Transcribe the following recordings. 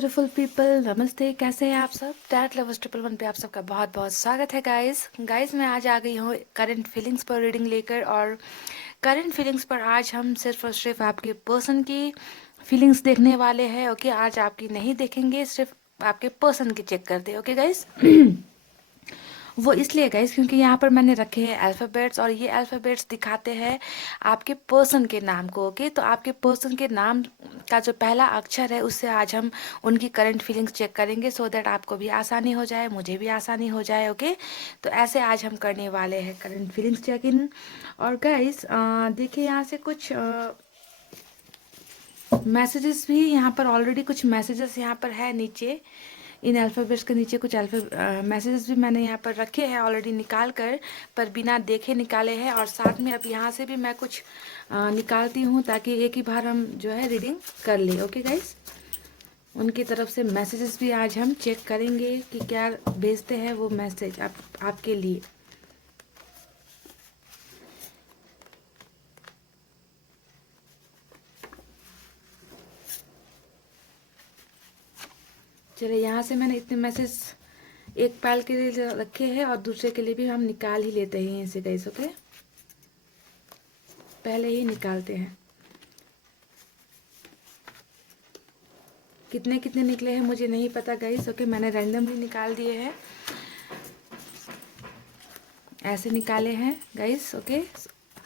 Beautiful people, नमस्ते। कैसे हैं आप सब? डैट लवर्स 111 पे आप सबका बहुत बहुत स्वागत है गाइस मैं आज आ गई हूँ करंट फीलिंग्स पर रीडिंग लेकर। और करंट फीलिंग्स पर आज हम सिर्फ और सिर्फ आपके पर्सन की फीलिंग्स देखने वाले हैं। ओके, आज आपकी नहीं देखेंगे, सिर्फ आपके पर्सन की चेक करते हैं। ओके गाइस वो इसलिए गाइस क्योंकि यहाँ पर मैंने रखे हैं अल्फ़ाबेट्स, और ये अल्फ़ाबेट्स दिखाते हैं आपके पर्सन के नाम को। ओके, तो आपके पर्सन के नाम का जो पहला अक्षर है उससे आज हम उनकी करंट फीलिंग्स चेक करेंगे, सो दैट आपको भी आसानी हो जाए, मुझे भी आसानी हो जाए। ओके, तो ऐसे आज हम करने वाले हैं करंट फीलिंग्स चेक इन। और गाइस देखिए, यहाँ से कुछ मैसेजेस भी यहाँ पर ऑलरेडी कुछ मैसेजेस यहाँ पर है नीचे। इन अल्फ़ाबेट्स के नीचे कुछ मैसेजेस भी मैंने यहाँ पर रखे हैं ऑलरेडी निकाल कर, पर बिना देखे निकाले हैं। और साथ में अब यहाँ से भी मैं कुछ निकालती हूँ ताकि एक ही बार हम जो है रीडिंग कर ले। ओके गाइस, उनकी तरफ से मैसेजेस भी आज हम चेक करेंगे कि क्या भेजते हैं वो मैसेज आपके लिए। चलिए, यहाँ से मैंने इतने मैसेज एक पाल के लिए रखे हैं और दूसरे के लिए भी हम निकाल ही लेते हैं इसे गाइस। ओके, पहले ही निकालते हैं। कितने कितने निकले हैं मुझे नहीं पता गाइस। ओके, मैंने रैंडमली निकाल दिए हैं, ऐसे निकाले हैं गाइस। ओके,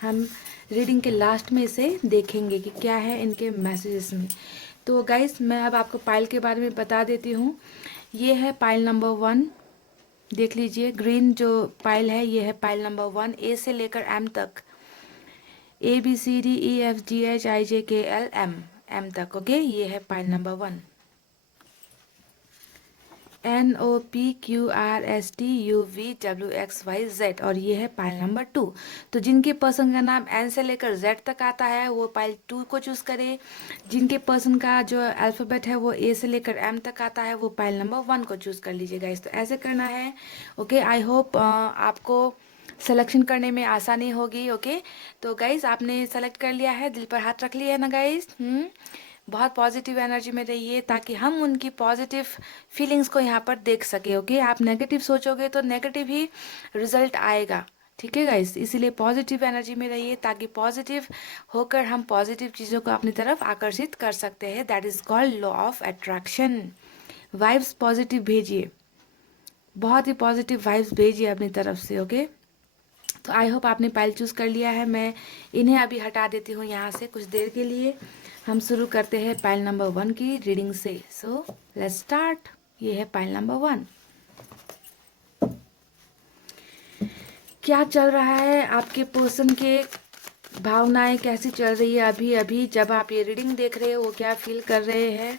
हम रीडिंग के लास्ट में इसे देखेंगे कि क्या है इनके मैसेजेस में। तो गाइस मैं अब आपको पाइल के बारे में बता देती हूँ। ये है पाइल नंबर 1, देख लीजिए। ग्रीन जो पाइल है ये है पाइल नंबर 1, ए से लेकर एम तक, ABCDEFGHIJKLM तक। ओके, ये है पाइल नंबर 1। NOPQRSTUVWXYZ, और ये है पाइल नंबर 2। तो जिनके पर्सन का नाम एन से लेकर जेड तक आता है वो पाइल 2 को चूज करे। जिनके पर्सन का जो अल्फ़ाबेट है वो ए से लेकर एम तक आता है वो पाइल नंबर 1 को चूज कर लीजिए गाइस। तो ऐसे करना है। ओके, आई होप आपको सिलेक्शन करने में आसानी होगी। ओके, तो गाइस आपने सेलेक्ट कर लिया है, दिल पर हाथ रख लिया है ना गाइस? बहुत पॉजिटिव एनर्जी में रहिए ताकि हम उनकी पॉजिटिव फीलिंग्स को यहाँ पर देख सके। ओके, आप नेगेटिव सोचोगे तो नेगेटिव ही रिजल्ट आएगा। ठीक है गाइस, इसीलिए पॉजिटिव एनर्जी में रहिए ताकि पॉजिटिव होकर हम पॉजिटिव चीज़ों को अपनी तरफ आकर्षित कर सकते हैं। That is called law of attraction. Vibes positive भेजिए, बहुत ही पॉजिटिव वाइब्स भेजिए अपनी तरफ से। ओके, तो आई होप आपने पाइल चूज कर लिया है। मैं इन्हें अभी हटा देती हूँ यहाँ से कुछ देर के लिए। हम शुरू करते हैं पाइल नंबर 1 की रीडिंग से। So let's start. ये है पाइल नंबर 1। क्या चल रहा है आपके पर्सन के, भावनाएं कैसी चल रही है अभी अभी जब आप ये रीडिंग देख रहे हो, वो क्या फील कर रहे हैं,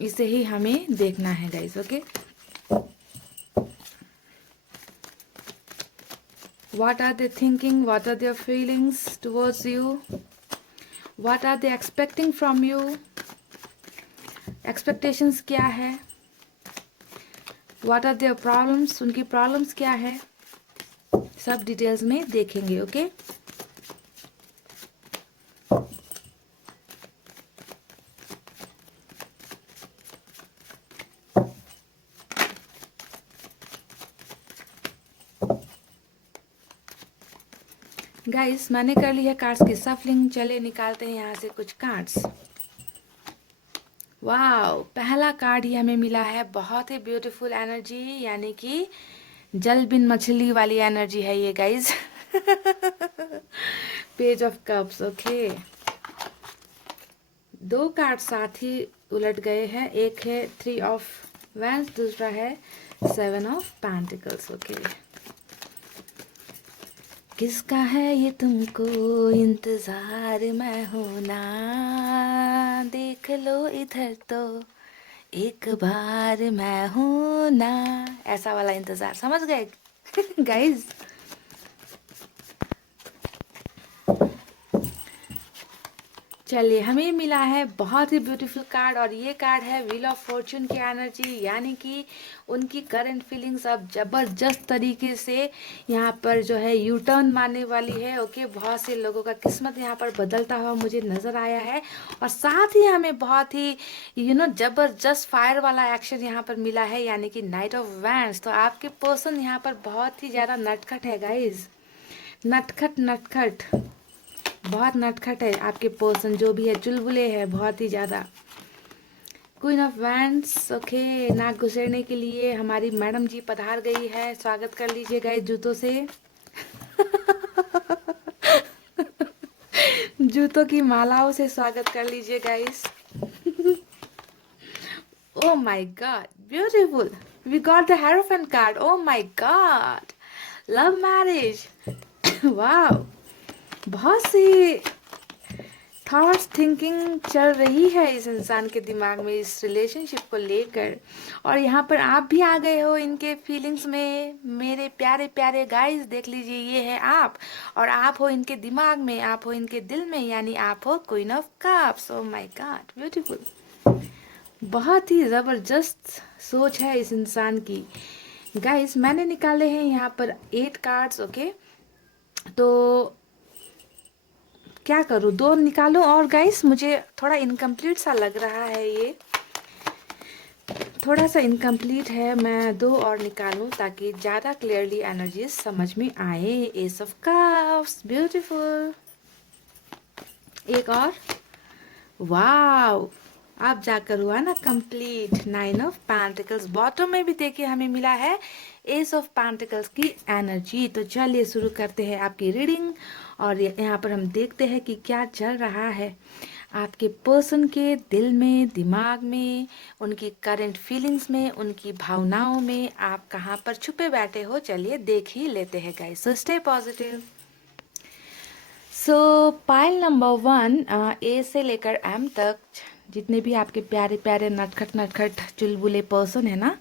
इसे ही हमें देखना है guys. Okay, what are they thinking, what are their feelings towards you, what are they expecting from you, expectations क्या है, what are their problems, उनकी प्रॉब्लम्स क्या है, सब डिटेल्स में देखेंगे। ओके, गाइस मैंने कर ली है कार्ड्स की सफलिंग। चले निकालते हैं यहाँ से कुछ कार्ड्स। वाओ, पहला कार्ड ही हमें मिला है, बहुत ही ब्यूटीफुल एनर्जी, यानी कि जल बिन मछली वाली एनर्जी है ये guys. Page of cups. Okay, दो कार्ड साथ ही उलट गए हैं, एक है 3 ऑफ वैंस, दूसरा है 7 ऑफ पेंटिकल्स। ओके, किसका है ये तुमको इंतजार, मैं हूं ना, देख लो इधर तो एक बार, मैं हूं ना, ऐसा वाला इंतजार, समझ गए गाइस? चलिए, हमें मिला है बहुत ही ब्यूटीफुल कार्ड और ये कार्ड है व्हील ऑफ फॉर्चून की एनर्जी, यानी कि उनकी करंट फीलिंग्स अब ज़बरदस्त तरीके से यहाँ पर जो है यू टर्न मारने वाली है। ओके, बहुत से लोगों का किस्मत यहाँ पर बदलता हुआ मुझे नज़र आया है और साथ ही हमें बहुत ही ज़बरदस्त फायर वाला एक्शन यहाँ पर मिला है, यानी कि नाइट ऑफ वैंड्स। तो आपके पर्सन यहाँ पर बहुत ही ज़्यादा नटखट है गाइज, नटखट नटखट, बहुत नटखट है आपके पर्सन, जो भी है चुलबुले है बहुत ही ज़्यादा। क्वीन ऑफ वैंड्स, ओके, नाक घुसेड़ने के लिए हमारी मैडम जी पधार गई है। स्वागत कर लीजिए गाइस जूतों से। जूतों की मालाओं से स्वागत कर लीजिए guys. Oh my god, beautiful, we got the hierophant card. Oh my god, love marriage, wow, बहुत सी थॉट्स थिंकिंग चल रही है इस इंसान के दिमाग में इस रिलेशनशिप को लेकर, और यहाँ पर आप भी आ गए हो इनके फीलिंग्स में। मेरे प्यारे प्यारे गाइस देख लीजिए, ये है आप, और आप हो इनके दिमाग में, आप हो इनके दिल में, यानी आप हो queen of cups. Oh my god, beautiful, बहुत ही ज़बरदस्त सोच है इस इंसान की। गाइस मैंने निकाले हैं यहाँ पर 8 कार्ड्स। ओके, तो क्या करूँ, 2 निकालूं? और गाइस मुझे थोड़ा इनकम्प्लीट सा लग रहा है, ये थोड़ा सा इनकम्प्लीट है, मैं 2 और निकालूं ताकि ज़्यादा क्लियरली एनर्जीज समझ में आए। एस ऑफ कप्स, ब्यूटीफुल, एक और, वाव, अब जाकर हुआ ना कंप्लीट। 9 ऑफ पेंटिकल्स, बॉटम में भी देखिए हमें मिला है एस ऑफ पेंटिकल्स की एनर्जी। तो चलिए शुरू करते हैं आपकी रीडिंग, और यहाँ पर हम देखते हैं कि क्या चल रहा है आपके पर्सन के दिल में, दिमाग में, उनकी करंट फीलिंग्स में, उनकी भावनाओं में। आप कहाँ पर छुपे बैठे हो, चलिए देख ही लेते हैं गाइस। So stay positive. सो पाइल नंबर 1, ए से लेकर एम तक जितने भी आपके प्यारे प्यारे नटखट नटखट चुलबुले पर्सन है ना,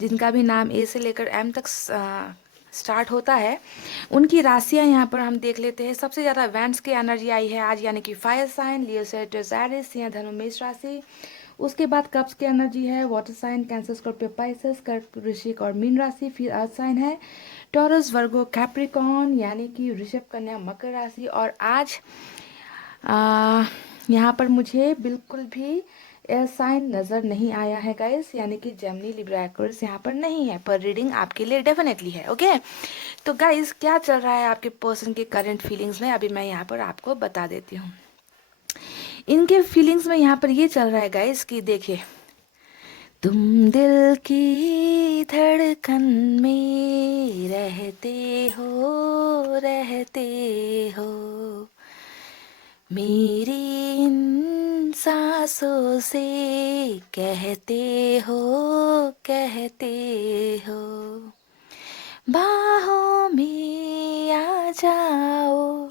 जिनका भी नाम ए से लेकर एम तक स्टार्ट होता है, उनकी राशियां यहाँ पर हम देख लेते हैं। सबसे ज़्यादा वैंड्स की एनर्जी आई है आज, यानी कि fire sign, Leo, Sagittarius, Aries, सिंह, धनु, मेष राशि। उसके बाद कप्स की एनर्जी है water sign, Cancer, Scorpio, Pisces, कर्क, वृश्चिक और मीन राशि। फिर अर्थ साइन है टॉरस, वर्गो, कैप्रिकॉर्न, यानी कि ऋषभ, कन्या, मकर राशि। और आज यहाँ पर मुझे बिल्कुल भी एयर साइन नज़र नहीं आया है गाइस, यानी कि जेमिनी, लिब्रा, एक्वेरियस यहाँ पर नहीं है, पर रीडिंग आपके लिए डेफिनेटली है। ओके, तो गाइस क्या चल रहा है आपके पर्सन के करंट फीलिंग्स में, अभी मैं यहाँ पर आपको बता देती हूँ। इनके फीलिंग्स में यहाँ पर ये चल रहा है गाइस कि देखिए, तुम दिल की धड़कन में रहते हो, मेरी इन सांसों से कहते हो, बाहों में आ जाओ,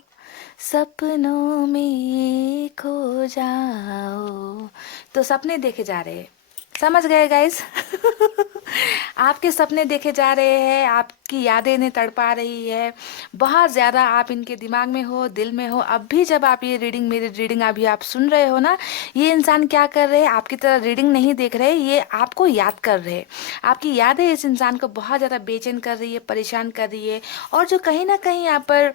सपनों में खो जाओ। तो सपने देखे जा रहे हैं, समझ गए गाइस? आपके सपने देखे जा रहे हैं, आपकी यादें इन्हें तड़पा रही है बहुत ज़्यादा, आप इनके दिमाग में हो, दिल में हो। अब भी जब आप ये रीडिंग, मेरी रीडिंग अभी आप सुन रहे हो ना, ये इंसान क्या कर रहे हैं, आपकी तरह रीडिंग नहीं देख रहे, ये आपको याद कर रहे हैं। आपकी यादें इस इंसान को बहुत ज़्यादा बेचैन कर रही है, परेशान कर रही है, और जो कहीं ना कहीं यहाँ पर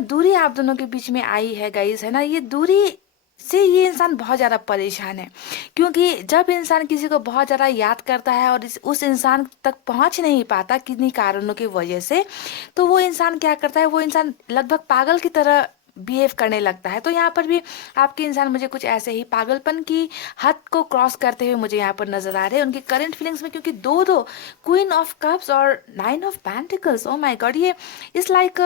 दूरी आप दोनों के बीच में आई है गाइस, है ना, ये दूरी से ये इंसान बहुत ज़्यादा परेशान है। क्योंकि जब इंसान किसी को बहुत ज़्यादा याद करता है और उस इंसान तक पहुंच नहीं पाता किन्हीं कारणों की वजह से, तो वो इंसान क्या करता है, वो इंसान लगभग पागल की तरह बिहेव करने लगता है। तो यहाँ पर भी आपके इंसान मुझे कुछ ऐसे ही पागलपन की हद को क्रॉस करते हुए मुझे यहाँ पर नजर आ रहे हैं उनकी करंट फीलिंग्स में। क्योंकि दो क्वीन ऑफ कप्स और 9 of pentacles, oh my God, ये इट्स लाइक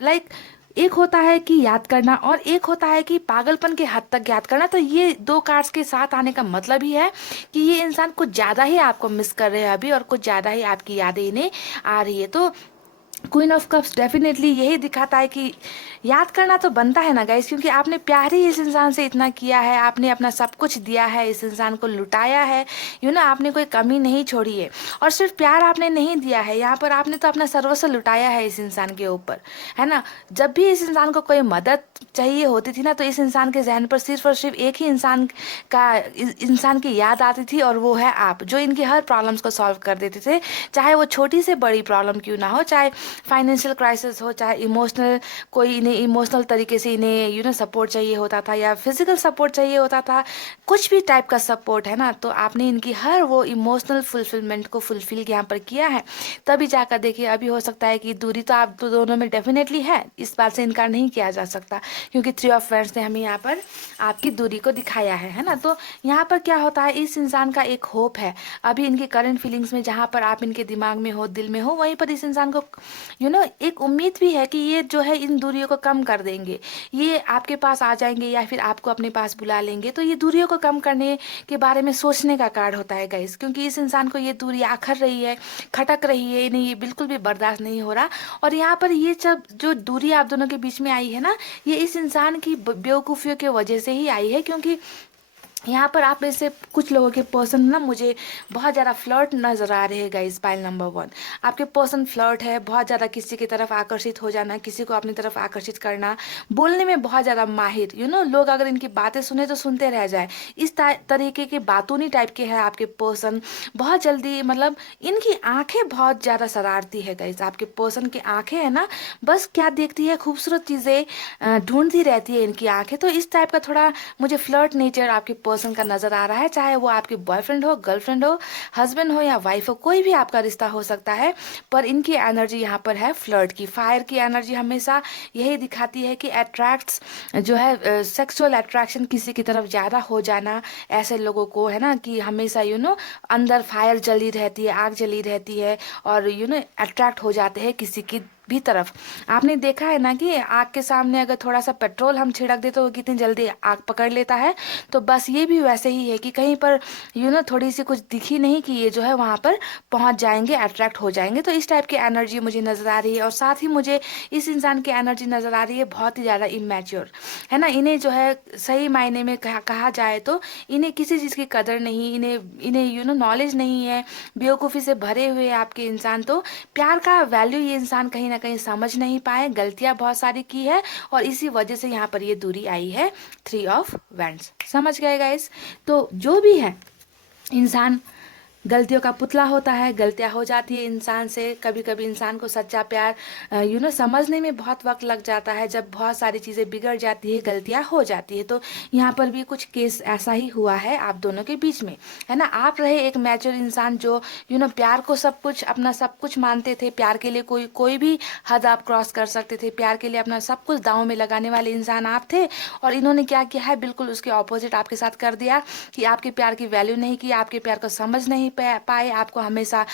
लाइक एक होता है कि याद करना और एक होता है कि पागलपन के हद तक याद करना। तो ये 2 कार्ड्स के साथ आने का मतलब ही है कि ये इंसान कुछ ज़्यादा ही आपको मिस कर रहे हैं अभी, और कुछ ज़्यादा ही आपकी यादें इन्हें आ रही है। तो क्वीन ऑफ कप्स डेफिनेटली यही दिखाता है कि याद करना तो बनता है ना गाइस, क्योंकि आपने प्यार ही इस इंसान से इतना किया है, आपने अपना सब कुछ दिया है, इस इंसान को लुटाया है, आपने कोई कमी नहीं छोड़ी है। और सिर्फ प्यार आपने नहीं दिया है, यहाँ पर आपने तो अपना सर्वस्व लुटाया है इस इंसान के ऊपर, है ना। जब भी इस इंसान को कोई मदद चाहिए होती थी ना, तो इस इंसान के जहन पर सिर्फ और सिर्फ एक ही इंसान की याद आती थी, और वो है आप, जो इनकी हर प्रॉब्लम्स को सॉल्व कर देते थे, चाहे वो छोटी से बड़ी प्रॉब्लम क्यों ना हो, चाहे फाइनेंशियल क्राइसिस हो, चाहे इमोशनल, कोई इन्हें इमोशनल तरीके से इन्हें सपोर्ट चाहिए होता था, या फिजिकल सपोर्ट चाहिए होता था, कुछ भी टाइप का सपोर्ट, है ना। तो आपने इनकी हर वो इमोशनल फुलफिलमेंट को फुलफिल यहाँ पर किया है। तभी जाकर देखिए, अभी हो सकता है कि दूरी तो आप दोनों में डेफिनेटली है, इस बात से इनकार नहीं किया जा सकता, क्योंकि थ्री ऑफ फ्रेंड्स ने हमें यहाँ पर आपकी दूरी को दिखाया है ना। तो यहाँ पर क्या होता है, इस इंसान का एक होप है अभी इनके करंट फीलिंग्स में, जहाँ पर आप इनके दिमाग में हो, दिल में हो, वहीं पर इस इंसान को एक उम्मीद भी है कि ये जो है इन दूरियों को कम कर देंगे, ये आपके पास आ जाएंगे या फिर आपको अपने पास बुला लेंगे। तो ये दूरियों को कम करने के बारे में सोचने का कार्ड होता है गाइस, क्योंकि इस इंसान को ये दूरी आखर रही है, खटक रही है, इन्हें ये बिल्कुल भी बर्दाश्त नहीं हो रहा। और यहाँ पर ये जब जो दूरी आप दोनों के बीच में आई है ना, ये इस इंसान की बेवकूफ़ियों की वजह से ही आई है, क्योंकि यहाँ पर आप में से कुछ लोगों के पर्सन ना मुझे बहुत ज़्यादा फ्लर्ट नज़र आ रहे हैं गाइस। पाइल नंबर 1, आपके पर्सन फ्लर्ट है, बहुत ज़्यादा किसी की तरफ आकर्षित हो जाना, किसी को अपनी तरफ आकर्षित करना, बोलने में बहुत ज़्यादा माहिर, लोग अगर इनकी बातें सुने तो सुनते रह जाए, इस तरीके के बातूनी टाइप के हैं आपके पर्सन। बहुत जल्दी, मतलब इनकी आंखें बहुत ज़्यादा शरारती है गाइस। आपके पर्सन की आंखें है ना, बस क्या देखती है, खूबसूरत चीज़ें ढूंढती रहती है इनकी आंखें। तो इस टाइप का थोड़ा मुझे फ्लर्ट नेचर आपके पर्सन का नजर आ रहा है, चाहे वो आपके बॉयफ्रेंड हो, गर्लफ्रेंड हो, हस्बैंड हो या वाइफ हो, कोई भी आपका रिश्ता हो सकता है। पर इनकी एनर्जी यहाँ पर है फ्लर्ट की, फायर की एनर्जी हमेशा यही दिखाती है कि अट्रैक्ट्स जो है सेक्सुअल अट्रैक्शन, किसी की तरफ ज़्यादा हो जाना, ऐसे लोगों को, है ना, कि हमेशा अंदर फायर जली रहती है, आग जली रहती है, और अट्रैक्ट हो जाते हैं किसी की भी तरफ। आपने देखा है ना कि आग के सामने अगर थोड़ा सा पेट्रोल हम छिड़क दे तो वो कितनी जल्दी आग पकड़ लेता है। तो बस ये भी वैसे ही है कि कहीं पर थोड़ी सी कुछ दिखी नहीं कि ये जो है वहाँ पर पहुँच जाएंगे, अट्रैक्ट हो जाएंगे। तो इस टाइप की एनर्जी मुझे नज़र आ रही है, और साथ ही मुझे इस इंसान की एनर्जी नज़र आ रही है बहुत ही ज़्यादा इमेच्योर, है ना। इन्हें जो है सही मायने में कहा जाए तो इन्हें किसी चीज़ की कदर नहीं, इन्हें नॉलेज नहीं है, बेवकूफ़ी से भरे हुए आपके इंसान। तो प्यार का वैल्यू ये इंसान कहीं ना कहीं समझ नहीं पाए, गलतियां बहुत सारी की है, और इसी वजह से यहाँ पर ये दूरी आई है। थ्री ऑफ वैंड्स, समझ गए गाइस। तो जो भी है, इंसान गलतियों का पुतला होता है, गलतियां हो जाती है इंसान से। कभी कभी इंसान को सच्चा प्यार समझने में बहुत वक्त लग जाता है, जब बहुत सारी चीज़ें बिगड़ जाती है, गलतियां हो जाती है। तो यहाँ पर भी कुछ केस ऐसा ही हुआ है आप दोनों के बीच में, है ना। आप रहे एक मैच्योर इंसान जो प्यार को सब कुछ, अपना सब कुछ मानते थे, प्यार के लिए कोई भी हद आप क्रॉस कर सकते थे, प्यार के लिए अपना सब कुछ दांव में लगाने वाले इंसान आप थे। और इन्होंने क्या किया है, बिल्कुल उसके ऑपोजिट आपके साथ कर दिया, कि आपके प्यार की वैल्यू नहीं की, आपके प्यार को समझ नहीं पाए, आपको हमेशा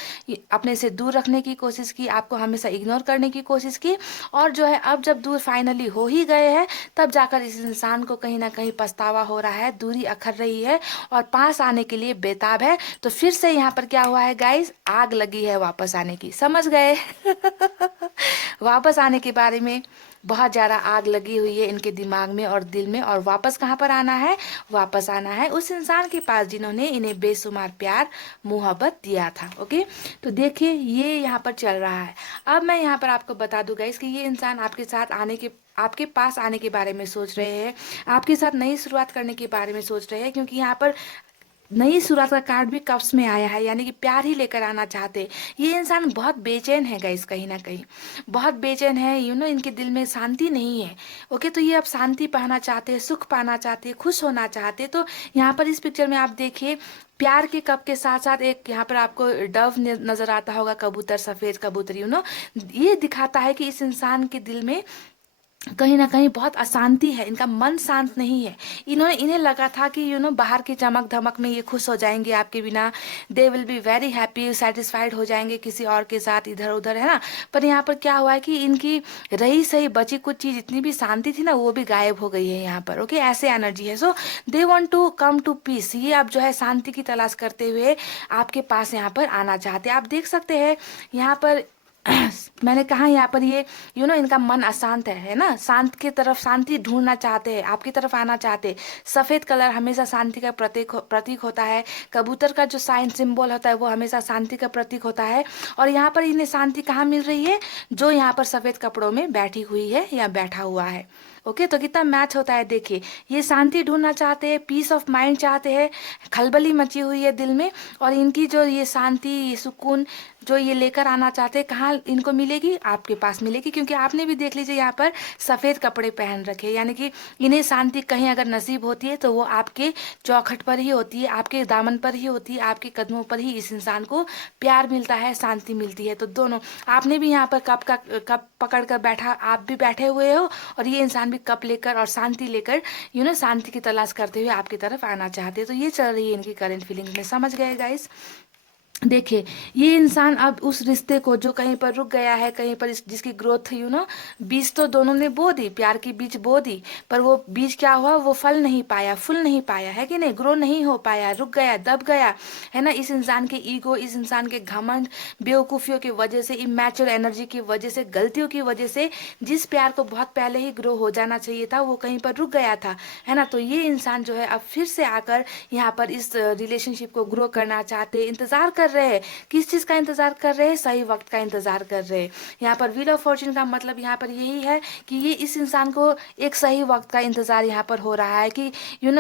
अपने से दूर रखने की कोशिश की, आपको हमेशा इग्नोर करने की कोशिश की। और जो है अब जब दूर फाइनली हो ही गए हैं, तब जाकर इस इंसान को कहीं ना कहीं पछतावा हो रहा है, दूरी अखर रही है और पास आने के लिए बेताब है। तो फिर से यहाँ पर क्या हुआ है गाइस, आग लगी है वापस आने की, समझ गए। वापस आने के बारे में बहुत ज़्यादा आग लगी हुई है इनके दिमाग में और दिल में। और वापस कहाँ पर आना है, वापस आना है उस इंसान के पास जिन्होंने इन्हें बेशुमार प्यार मोहब्बत दिया था। ओके, तो देखिए ये यहाँ पर चल रहा है। अब मैं यहाँ पर आपको बता दूँ गाइस कि ये इंसान आपके पास आने के बारे में सोच रहे हैं, आपके साथ नई शुरुआत करने के बारे में सोच रहे हैं, क्योंकि यहाँ पर नई शुरुआत का कार्ड भी कप्स में आया है, यानी कि प्यार ही लेकर आना चाहते। ये इंसान बहुत बेचैन है गाइस, कहीं ना कहीं बहुत बेचैन है, इनके दिल में शांति नहीं है। ओके, तो ये अब शांति पाना चाहते हैं, सुख पाना चाहते हैं, खुश होना चाहते हैं। तो यहाँ पर इस पिक्चर में आप देखिए, प्यार के कप के साथ साथ एक यहाँ पर आपको डव नजर आता होगा, कबूतर, सफेद कबूतर। ये दिखाता है कि इस इंसान के दिल में कहीं ना कहीं बहुत अशांति है, इनका मन शांत नहीं है। इन्हें लगा था कि बाहर की चमक धमक में ये खुश हो जाएंगे आपके बिना, they will be very happy, satisfied हो जाएंगे किसी और के साथ इधर उधर, है ना। पर यहाँ पर क्या हुआ है कि इनकी रही सही बची कुछ चीज़, जितनी भी शांति थी ना, वो भी गायब हो गई है यहाँ पर। ओके, ऐसे एनर्जी है। So they want to come to peace, ये अब जो है शांति की तलाश करते हुए आपके पास यहाँ पर आना चाहते हैं। आप देख सकते हैं यहाँ पर मैंने कहा यहाँ पर ये इनका मन अशांत है ना, शांत की तरफ, शांति ढूंढना चाहते हैं, आपकी तरफ आना चाहते हैं। सफेद कलर हमेशा शांति का प्रतीक होता है। कबूतर का जो साइन सिंबल होता है वो हमेशा शांति का प्रतीक होता है। और यहाँ पर इन्हें शांति कहाँ मिल रही है? जो यहाँ पर सफेद कपड़ों में बैठी हुई है या बैठा हुआ है। ओके, तो कितना मैच होता है देखिए। ये शांति ढूंढना चाहते हैं, पीस ऑफ माइंड चाहते हैं, खलबली मची हुई है दिल में। और इनकी जो ये शांति, ये सुकून जो ये लेकर आना चाहते हैं, कहाँ इनको मिलेगी? आपके पास मिलेगी, क्योंकि आपने भी देख लीजिए यहाँ पर सफ़ेद कपड़े पहन रखे, यानी कि इन्हें शांति कहीं अगर नसीब होती है तो वो आपके चौखट पर ही होती है, आपके दामन पर ही होती है, आपके कदमों पर ही इस इंसान को प्यार मिलता है, शांति मिलती है। तो दोनों, आपने भी यहाँ पर कप पकड़ कर बैठा, आप भी बैठे हुए हो, और ये इंसान भी कप लेकर और शांति लेकर शांति की तलाश करते हुए आपकी तरफ आना चाहते हैं। तो ये चल रही है इनकी करंट फीलिंग्स में। समझ गए गाइस? देखिए, ये इंसान अब उस रिश्ते को जो कहीं पर रुक गया है, कहीं पर जिसकी ग्रोथ बीज तो दोनों ने बो दी, प्यार की बीज बो दी, पर वो बीज क्या हुआ? वो फल नहीं पाया, फूल नहीं पाया, है कि नहीं? ग्रो नहीं हो पाया, रुक गया, दब गया, है ना। इस इंसान के ईगो, इस इंसान के घमंड, बेवकूफ़ियों की वजह से, इमैच्योर एनर्जी की वजह से, गलतियों की वजह से, जिस प्यार को बहुत पहले ही ग्रो हो जाना चाहिए था वो कहीं पर रुक गया था, है ना। तो ये इंसान जो है अब फिर से आकर यहाँ पर इस रिलेशनशिप को ग्रो करना चाहते, इंतजार कर रहे हैं। किस चीज़ का इंतजार कर रहे हैं? सही वक्त का इंतजार कर रहे हैं। यहाँ पर व्हील ऑफ फॉर्चून का मतलब यहाँ पर यही है कि ये इस इंसान को एक सही वक्त का इंतजार यहाँ पर हो रहा है कि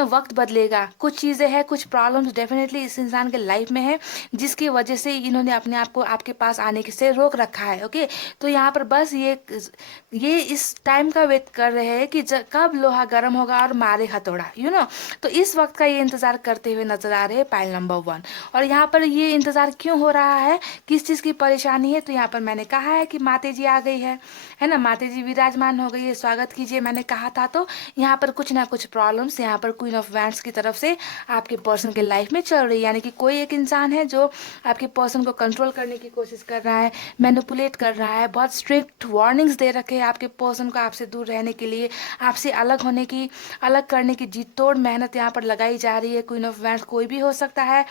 वक्त बदलेगा। कुछ चीज़ें हैं, कुछ प्रॉब्लम्स डेफिनेटली इस इंसान के लाइफ में है, जिसकी वजह से इन्होंने अपने आप को आपके पास आने से रोक रखा है। ओके, तो यहाँ पर बस ये इस टाइम का वेट कर रहे हैं कि कब लोहा गर्म होगा और मारे हथौड़ा, तो इस वक्त का ये इंतजार करते हुए नजर आ रहे हैं पाइल नंबर 1। और यहाँ पर ये इंतजार क्यों हो रहा है? किस चीज़ की परेशानी है? तो यहाँ पर मैंने कहा है कि माते जी आ गई है ना, माते जी विराजमान हो गई है, स्वागत कीजिए, मैंने कहा था। तो यहाँ पर कुछ ना कुछ प्रॉब्लम्स यहाँ पर क्वीन ऑफ वैंड्स की तरफ से आपके पर्सन के लाइफ में चल रही है, यानी कि कोई एक इंसान है जो आपके पर्सन को कंट्रोल करने की कोशिश कर रहा है, मैनिपुलेट कर रहा है, बहुत स्ट्रिक्ट वार्निंग्स दे रखे हैं आपके पर्सन को आपसे दूर रहने के लिए, आपसे अलग होने की, अलग करने की जी तोड़ मेहनत यहाँ पर लगाई जा रही है। क्वीन ऑफ वैंड्स कोई भी हो सकता है,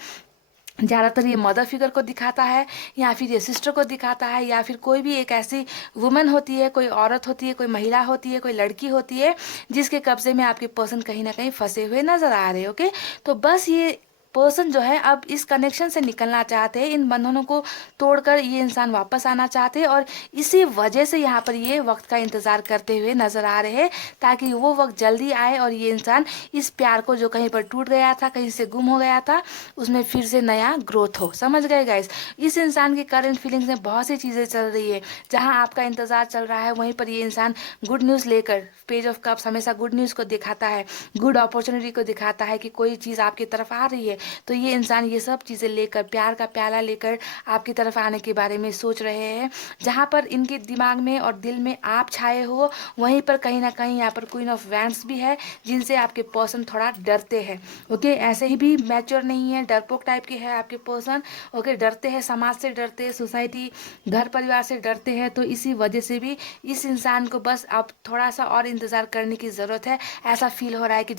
ज़्यादातर ये मदर फिगर को दिखाता है, या फिर ये सिस्टर को दिखाता है, या फिर कोई भी एक ऐसी वुमन होती है, कोई औरत होती है, कोई महिला होती है, कोई लड़की होती है, जिसके कब्जे में आपके पर्सन कहीं ना कहीं फंसे हुए नजर आ रहे हैं। ओके, तो बस ये पर्सन जो है अब इस कनेक्शन से निकलना चाहते हैं, इन बंधनों को तोड़कर ये इंसान वापस आना चाहते हैं, और इसी वजह से यहाँ पर ये वक्त का इंतज़ार करते हुए नजर आ रहे हैं, ताकि वो वक्त जल्दी आए और ये इंसान इस प्यार को जो कहीं पर टूट गया था, कहीं से गुम हो गया था, उसमें फिर से नया ग्रोथ हो। समझ गए गाइस? इस इंसान की करंट फीलिंग्स में बहुत सी चीज़ें चल रही है। जहाँ आपका इंतज़ार चल रहा है वहीं पर ये इंसान गुड न्यूज़ लेकर, पेज ऑफ कप्स हमेशा गुड न्यूज़ को दिखाता है, गुड अपॉर्चुनिटी को दिखाता है कि कोई चीज़ आपकी तरफ आ रही है। तो ये इंसान ये सब चीज़ें लेकर, प्यार का प्याला लेकर आपकी तरफ आने के बारे में सोच रहे हैं। जहाँ पर इनके दिमाग में और दिल में आप छाए हो, वहीं पर कहीं ना कहीं यहाँ पर क्वीन ऑफ वैंड्स भी है, जिनसे आपके पर्सन थोड़ा डरते हैं। ओके, ऐसे ही भी मैच्योर नहीं है, डरपोक टाइप के है आपके पर्सन। ओके, डरते हैं, समाज से डरते हैं, सोसाइटी, घर परिवार से डरते हैं। तो इसी वजह से भी इस इंसान को बस अब थोड़ा सा और इंतज़ार करने की ज़रूरत है। ऐसा फील हो रहा है कि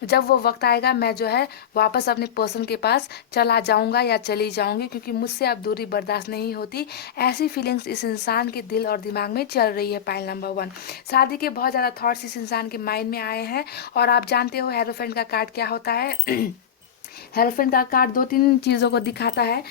जब वो वक्त आएगा, मैं जो है वापस अपने पर्सन के पास चला जाऊंगा या चली जाऊंगी, क्योंकि मुझसे अब दूरी बर्दाश्त नहीं होती। ऐसी फीलिंग्स इस इंसान के दिल और दिमाग में चल रही है पाइल नंबर 1। शादी के बहुत ज़्यादा थॉट्स इस इंसान के माइंड में आए हैं। और आप जानते हो हेरोफेंट का कार्ड क्या होता है? हेरोफेंट का कार्ड 2-3 चीज़ों को दिखाता है,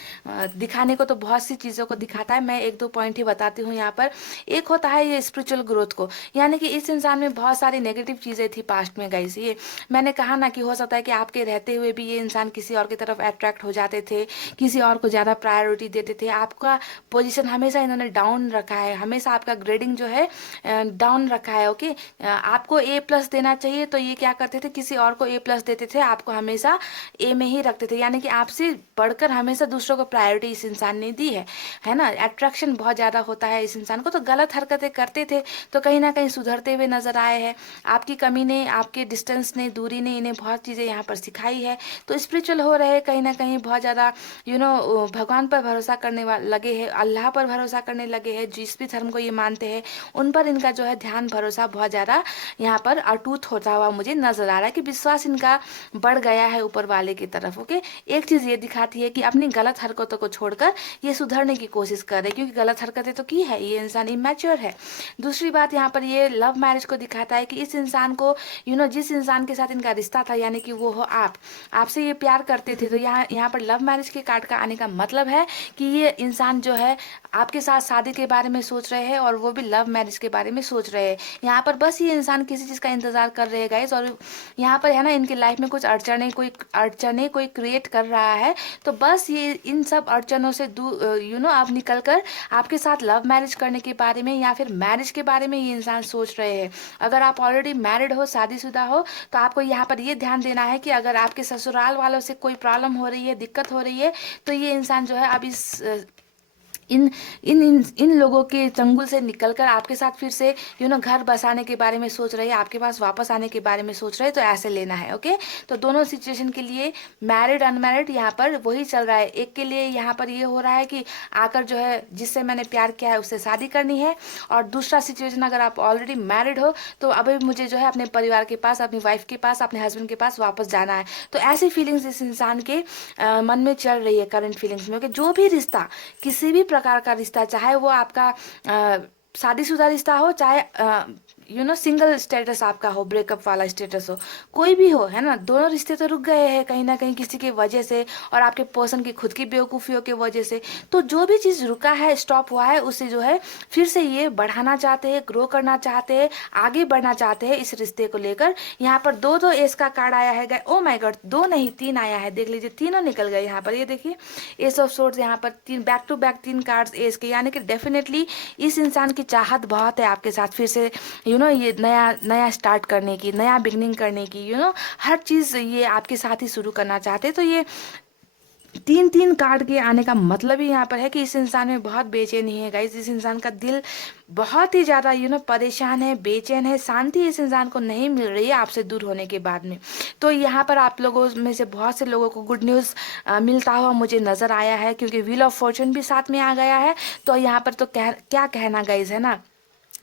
दिखाने को तो बहुत सी चीज़ों को दिखाता है, मैं 1-2 पॉइंट ही बताती हूँ यहाँ पर। एक होता है ये स्पिरिचुअल ग्रोथ को, यानी कि इस इंसान में बहुत सारी नेगेटिव चीज़ें थी पास्ट में गाइस। ये मैंने कहा ना कि हो सकता है कि आपके रहते हुए भी ये इंसान किसी और की तरफ अट्रैक्ट हो जाते थे, किसी और को ज़्यादा प्रायोरिटी देते थे। आपका पोजिशन हमेशा इन्होंने डाउन रखा है, हमेशा आपका ग्रेडिंग जो है डाउन रखा है। ओके, आपको A+ देना चाहिए तो ये क्या करते थे, किसी और को A+ देते थे, आपको हमेशा A में ही रखते थे, यानी कि आपसे बढ़कर हमेशा दूसरों को प्रायोरिटी इस इंसान ने दी है ना। अट्रैक्शन बहुत ज़्यादा होता है इस इंसान को, तो गलत हरकतें करते थे, तो कहीं ना कहीं सुधरते हुए नजर आए हैं। आपकी कमी ने, आपके डिस्टेंस ने, दूरी ने इन्हें बहुत चीज़ें यहाँ पर सिखाई है। तो स्पिरिचुअल हो रहे हैं कहीं ना कहीं, बहुत ज़्यादा भगवान पर भरोसा करने लगे हैं, अल्लाह पर भरोसा करने लगे हैं, जिस भी धर्म को ये मानते हैं उन पर इनका जो है ध्यान, भरोसा बहुत ज़्यादा यहाँ पर अटूट होता हुआ मुझे नजर आ रहा है, कि विश्वास इनका बढ़ गया है ऊपर वाले की तरफ। ओके, एक चीज़ ये दिखाती है कि अपनी गलत हरकतों को छोड़कर ये सुधरने की कोशिश कर रहे, क्योंकि गलत हरकतें तो की है, ये इंसान इमेच्योर है। दूसरी बात यहाँ पर ये लव मैरिज को दिखाता है कि इस इंसान को जिस इंसान के साथ इनका रिश्ता था, यानी कि वो हो आपसे ये प्यार करते थे, तो यहाँ पर लव मैरिज के कार्ड का आने का मतलब है कि ये इंसान जो है आपके साथ शादी के बारे में सोच रहे हैं और वो भी लव मैरिज के बारे में सोच रहे हैं। यहाँ पर बस ये इंसान किसी चीज़ का इंतजार कर रहे हैं गाइस, और यहाँ पर है ना इनकी लाइफ में कुछ अड़चने कोई क्रिएट कर रहा है, तो बस ये इन सब अड़चनों से आप निकल कर आपके साथ लव मैरिज करने के बारे में या फिर मैरिज के बारे में ये इंसान सोच रहे हैं। अगर आप ऑलरेडी मैरिड हो, शादीशुदा हो, तो आपको यहाँ पर ये ध्यान देना है कि अगर आपके ससुराल वालों से कोई प्रॉब्लम हो रही है, दिक्कत हो रही है, तो ये इंसान जो है अब इन इन इन इन लोगों के चंगुल से निकलकर आपके साथ फिर से घर बसाने के बारे में सोच रहे हैं, आपके पास वापस आने के बारे में सोच रहे हैं, तो ऐसे लेना है। ओके, तो दोनों सिचुएशन के लिए मैरिड अनमैरिड यहाँ पर वही चल रहा है। एक के लिए यहाँ पर ये हो रहा है कि आकर जो है जिससे मैंने प्यार किया है उससे शादी करनी है, और दूसरा सिचुएशन अगर आप ऑलरेडी मैरिड हो तो अभी मुझे जो है अपने परिवार के पास, अपनी वाइफ के पास, अपने हस्बैंड के पास वापस जाना है। तो ऐसी फीलिंग्स इस इंसान के मन में चल रही है करंट फीलिंग्स में। ओके, जो भी रिश्ता, किसी भी प्रकार का रिश्ता, चाहे वो आपका शादीशुदा रिश्ता हो, चाहे सिंगल स्टेटस आपका हो, ब्रेकअप वाला स्टेटस हो, कोई भी हो, है ना, दोनों रिश्ते तो रुक गए हैं कहीं ना कहीं किसी की वजह से, और आपके पर्सन की खुद की बेवकूफ़ियों की वजह से। तो जो भी चीज़ रुका है, स्टॉप हुआ है, उसे जो है फिर से ये बढ़ाना चाहते हैं, ग्रो करना चाहते हैं, आगे बढ़ना चाहते हैं इस रिश्ते को लेकर। यहाँ पर दो एस का कार्ड आया है। ओ माय गॉड, 2 नहीं 3 आया है, देख लीजिए, तीनों निकल गए यहाँ पर। ये देखिए, एस ऑफ सोर्ड्स, यहाँ पर 3 back to back 3 cards ace के, यानी कि डेफिनेटली इस इंसान की चाहत बहुत है आपके साथ फिर से ये नया स्टार्ट करने की, नया बिगनिंग करने की, हर चीज़ ये आपके साथ ही शुरू करना चाहते हैं। तो ये 3 कार्ड के आने का मतलब ही यहाँ पर है कि इस इंसान में बहुत बेचैनी है गाइस। इस इंसान का दिल बहुत ही ज़्यादा परेशान है, बेचैन है, शांति इस इंसान को नहीं मिल रही है आपसे दूर होने के बाद में। तो यहाँ पर आप लोगों में से बहुत से लोगों को गुड न्यूज़ मिलता हुआ मुझे नज़र आया है, क्योंकि व्हील ऑफ फॉर्चून भी साथ में आ गया है। तो यहाँ पर तो क्या कहना गाइस, है ना,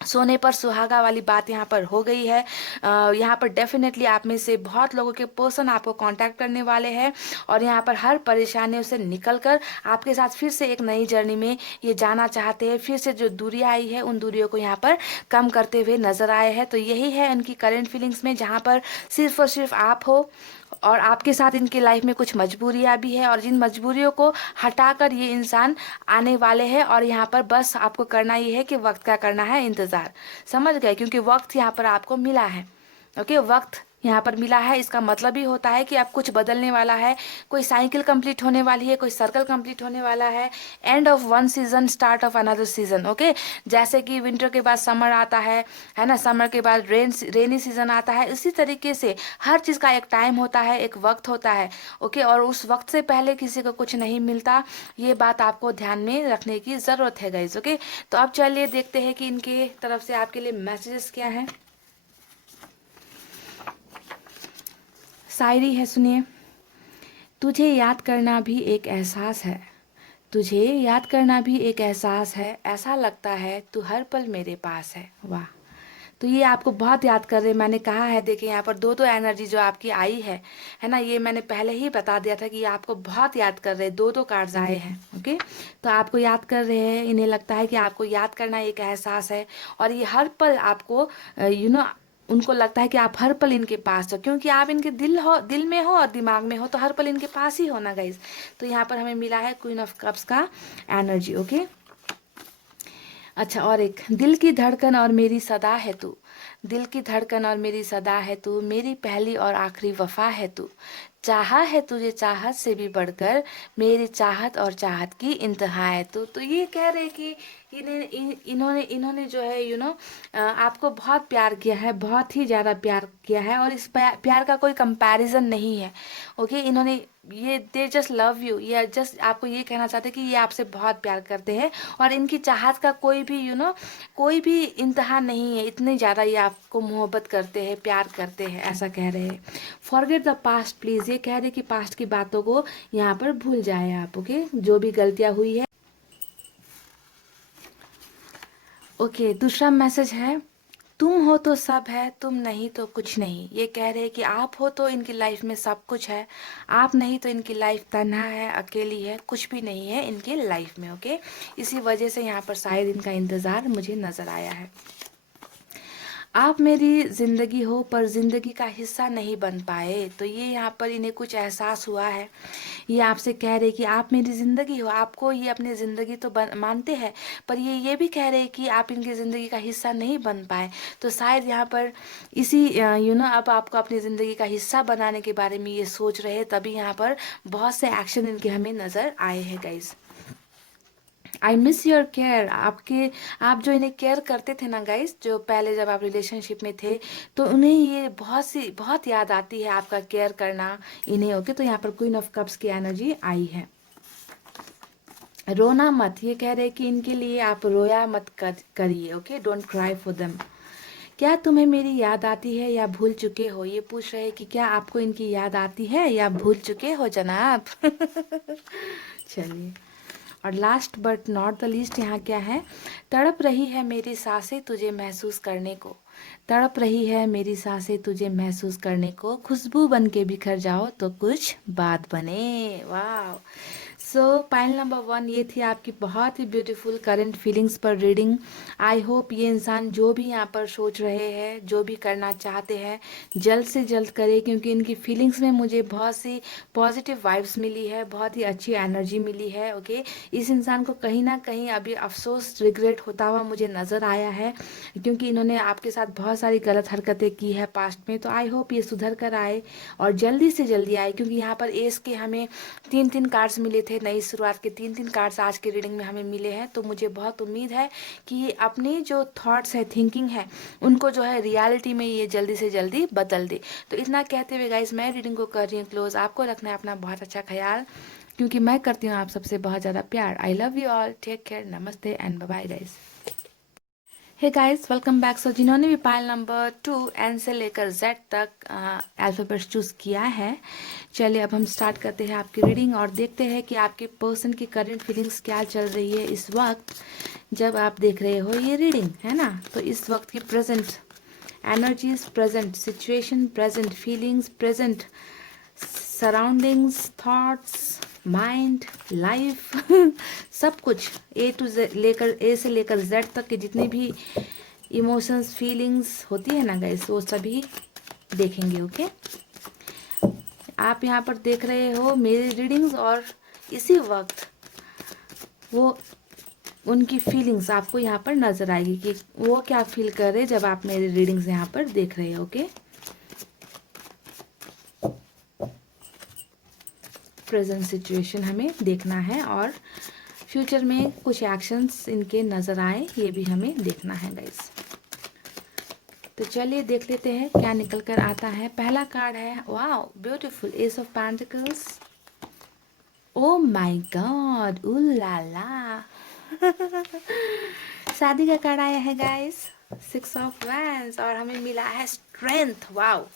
सोने पर सुहागा वाली बात यहाँ पर हो गई है। यहाँ पर डेफिनेटली आप में से बहुत लोगों के पर्सन आपको कांटेक्ट करने वाले हैं, और यहाँ पर हर परेशानियों से निकलकर आपके साथ फिर से एक नई जर्नी में ये जाना चाहते हैं। फिर से जो दूरियां आई है उन दूरियों को यहाँ पर कम करते हुए नजर आए हैं। तो यही है उनकी करेंट फीलिंग्स में, जहाँ पर सिर्फ और सिर्फ आप हो, और आपके साथ इनकी लाइफ में कुछ मजबूरियां भी है, और जिन मजबूरियों को हटाकर ये इंसान आने वाले हैं। और यहाँ पर बस आपको करना ये है कि वक्त का करना है इंतज़ार, समझ गए, क्योंकि वक्त यहाँ पर आपको मिला है। ओके, वक्त यहाँ पर मिला है, इसका मतलब ही होता है कि अब कुछ बदलने वाला है, कोई साइकिल कंप्लीट होने वाली है, कोई सर्कल कंप्लीट होने वाला है। End of one season, start of another season. Okay, जैसे कि विंटर के बाद समर आता है ना, समर के बाद रेनी सीजन आता है, इसी तरीके से हर चीज़ का एक टाइम होता है, एक वक्त होता है। ओके, और उस वक्त से पहले किसी को कुछ नहीं मिलता, ये बात आपको ध्यान में रखने की ज़रूरत है गाइज। ओके, तो अब चलिए देखते हैं कि इनके तरफ से आपके लिए मैसेजेस क्या हैं। शायरी है, सुनिए। तुझे याद करना भी एक एहसास है, तुझे याद करना भी एक एहसास है, ऐसा लगता है तू हर पल मेरे पास है। वाह, तो ये आपको बहुत याद कर रहे हैं। मैंने कहा है, देखिए यहाँ पर दो एनर्जी जो आपकी आई है ना, ये मैंने पहले ही बता दिया था कि ये आपको बहुत याद कर रहे हैं। दो कार्ड्स आए हैं। ओके, तो आपको याद कर रहे हैं, इन्हें लगता है कि आपको याद करना एक एहसास है, और ये हर पल आपको उनको लगता है कि आप हर पल इनके पास हो, क्योंकि आप इनके दिल में हो और दिमाग में हो, तो हर पल इनके पास ही होना गाइज। तो यहाँ पर हमें मिला है क्वीन ऑफ कप्स का एनर्जी। ओके, अच्छा, और एक, दिल की धड़कन और मेरी सदा है तू, दिल की धड़कन और मेरी सदा है तू, मेरी पहली और आखिरी वफा है तू, चाहा है तुझे चाहत से भी बढ़कर, मेरी चाहत और चाहत की इंतहा है तू। तो ये कह रहे कि इन्होंने जो है आपको बहुत प्यार किया है, बहुत ही ज़्यादा प्यार किया है, और इस प्यार का कोई कंपैरिजन नहीं है। ओके, इन्होंने दे जस्ट लव यू, ये जस्ट आपको ये कहना चाहते हैं कि ये आपसे बहुत प्यार करते हैं, और इनकी चाहत का कोई भी कोई भी इंतहा नहीं है, इतनी ज़्यादा ये आपको मोहब्बत करते हैं, प्यार करते हैं, ऐसा कह रहे हैं। फॉरगेट द पास्ट प्लीज़, ये कह रहे कि पास्ट की बातों को यहाँ पर भूल जाए आप। ओके, जो भी गलतियाँ हुई है। ओके, दूसरा मैसेज है, तुम हो तो सब है, तुम नहीं तो कुछ नहीं। ये कह रहे हैं कि आप हो तो इनकी लाइफ में सब कुछ है, आप नहीं तो इनकी लाइफ तन्हा है, अकेली है, कुछ भी नहीं है इनकी लाइफ में। ओके, इसी वजह से यहाँ पर शायद इनका इंतज़ार मुझे नज़र आया है। आप मेरी ज़िंदगी हो पर ज़िंदगी का हिस्सा नहीं बन पाए, तो ये यहाँ पर इन्हें कुछ एहसास हुआ है। ये आपसे कह रहे कि आप मेरी ज़िंदगी हो, आपको ये अपनी ज़िंदगी तो मानते हैं, पर ये भी कह रहे कि आप इनकी ज़िंदगी का हिस्सा नहीं बन पाए। तो शायद यहाँ पर इसी अब आपको अपनी ज़िंदगी का हिस्सा बनाने के बारे में ये सोच रहे हैं, तभी यहाँ पर बहुत से एक्शन इनके हमें नज़र आए हैं guys. I miss your care. आप जो इन्हें केयर करते थे ना गाइस, जो पहले जब आप रिलेशनशिप में थे, तो उन्हें ये बहुत याद आती है आपका केयर करना इन्हें। ओके, तो यहाँ पर क्वीन ऑफ कप्स की एनर्जी आई है। रोना मत, ये कह रहे हैं कि इनके लिए आप रोया मत करिए। Okay, don't cry for them. क्या तुम्हें मेरी याद आती है या भूल चुके हो? ये पूछ रहे हैं कि क्या आपको इनकी याद आती है या भूल चुके हो जनाब। चलिए, और last but not the least यहाँ क्या है? तड़प रही है मेरी सांसें तुझे महसूस करने को, तड़प रही है मेरी सांसें तुझे महसूस करने को, खुशबू बन के बिखर जाओ तो कुछ बात बने। वाह। सो पाइल नंबर 1 ये थी आपकी बहुत ही ब्यूटीफुल करंट फीलिंग्स पर रीडिंग। आई होप ये इंसान जो भी यहाँ पर सोच रहे हैं, जो भी करना चाहते हैं, जल्द से जल्द करे, क्योंकि इनकी फीलिंग्स में मुझे बहुत सी पॉजिटिव वाइब्स मिली है, बहुत ही अच्छी एनर्जी मिली है। ओके, इस इंसान को कहीं ना कहीं अभी अफसोस, रिग्रेट होता हुआ मुझे नज़र आया है, क्योंकि इन्होंने आपके साथ बहुत सारी गलत हरकतें की है पास्ट में। तो आई होप ये सुधर कर आए और जल्दी से जल्दी आए, क्योंकि यहाँ पर एस के हमें 3 कार्ड्स मिले थे। नई शुरुआत के 3 कार्ड्स आज के रीडिंग में हमें मिले हैं। तो मुझे बहुत उम्मीद है कि ये अपने जो थॉट्स है, थिंकिंग है, उनको जो है रियलिटी में ये जल्दी से जल्दी बदल दे। तो इतना कहते हुए गाइस, मैं रीडिंग को कर रही हूँ क्लोज। आपको रखना है अपना बहुत अच्छा ख्याल, क्योंकि मैं करती हूँ आप सबसे बहुत ज़्यादा प्यार। I love you all, take care, नमस्ते and bye bye guys. Hey guys, welcome back. So जिन्होंने भी पाइल नंबर 2 एन से लेकर जेड तक अल्फ़ाबेट्स चूज़ किया है, चलिए अब हम स्टार्ट करते हैं आपकी रीडिंग और देखते हैं कि आपके पर्सन की करंट फीलिंग्स क्या चल रही है इस वक्त जब आप देख रहे हो ये रीडिंग, है ना। तो इस वक्त की present energies, present situation, present feelings, present surroundings, thoughts, mind, life, सब कुछ ए टू जेड लेकर, ए से लेकर जेड तक के जितने भी इमोशंस, फीलिंग्स होती है ना गाइस, वो सभी देखेंगे। ओके, आप यहाँ पर देख रहे हो मेरी रीडिंग्स और इसी वक्त वो उनकी फीलिंग्स आपको यहाँ पर नज़र आएगी कि वो क्या फील कर रहे हैं जब आप मेरी रीडिंग्स यहाँ पर देख रहे हो। ओके, प्रेजेंट सिचुएशन हमें देखना है और फ्यूचर में कुछ एक्शंस इनके नज़र आए, ये भी हमें देखना है गाइस। तो चलिए देख लेते हैं क्या निकल कर आता है। पहला कार्ड है, wow beautiful, ace of pentacles. Oh my god, ooh la la. शादी का कार्ड आया है गाइस, 6 ऑफ वैंड्स, और हमें मिला है स्ट्रेंथ। Wow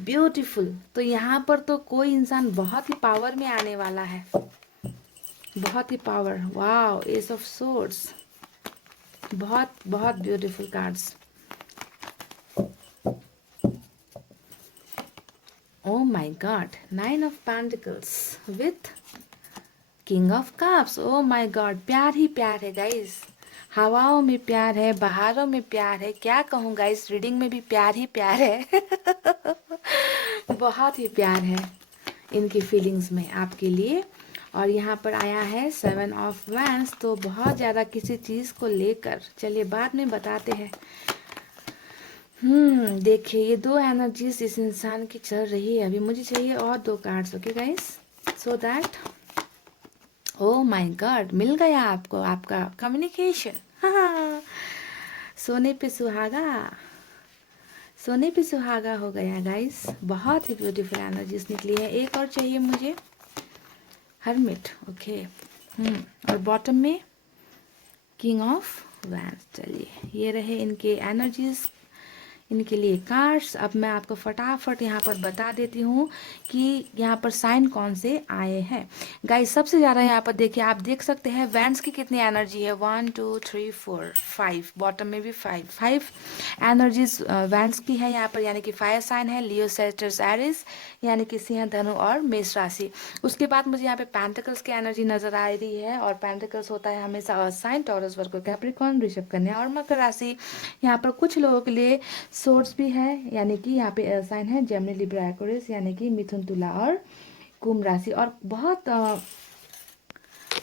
beautiful. तो यहाँ पर तो कोई इंसान बहुत ही पावर में आने वाला है, बहुत ही power. Wow, ace of swords, बहुत बहुत beautiful cards. Oh my god, 9 of pentacles with king of cups. Oh my god, प्यार ही प्यार है गाइस, हवाओं में प्यार है, बहारों में प्यार है, क्या कहूँ गाइस, रीडिंग में भी प्यार ही प्यार है। बहुत ही प्यार है इनकी फीलिंग्स में आपके लिए। और यहाँ पर आया है 7 ऑफ वैंड्स, तो बहुत ज़्यादा किसी चीज़ को लेकर, चलिए बाद में बताते हैं। देखिए ये 2 एनर्जीज इस इंसान की चल रही है अभी। मुझे चाहिए और 2 cards. Okay guys, so that, oh my god, मिल गया आपको आपका कम्युनिकेशन। सोने पे सुहागा, सोने पे सुहागा हो गया गाइस। बहुत ही ब्यूटीफुल एनर्जीज निकली है। एक और चाहिए मुझे, हर्मिट। ओके, और बॉटम में किंग ऑफ वैंड्स। चलिए ये रहे इनके एनर्जीज इनके लिए कार्ड्स। अब मैं आपको फटाफट यहाँ पर बता देती हूँ कि यहाँ पर साइन कौन से आए हैं। गाइस सबसे ज़्यादा यहाँ पर देखिए, आप देख सकते हैं वैंस की कितनी एनर्जी है, 1 2 3 4 5, बॉटम में भी 5 एनर्जीज वैंस की है यहाँ पर, यानी कि फायर साइन है लियो, सेजिटेरियस, एरिस, यानी कि सिंह, धनु और मेष राशि। उसके बाद मुझे यहाँ पे पेंटिकल्स की एनर्जी नजर आ रही है, और पेंटिकल्स होता है हमेशा अर्थ साइन, टॉरस, वर्गो, कैप्रिकॉर्न, वृषभ, कन्या और मकर राशि। यहाँ पर कुछ लोगों के लिए सोर्स भी है, यानी कि यहाँ पे एयर साइन है जेमिनी, लिब्रा, एक्वेरियस, यानी कि मिथुन, तुला और कुंभ राशि। और बहुत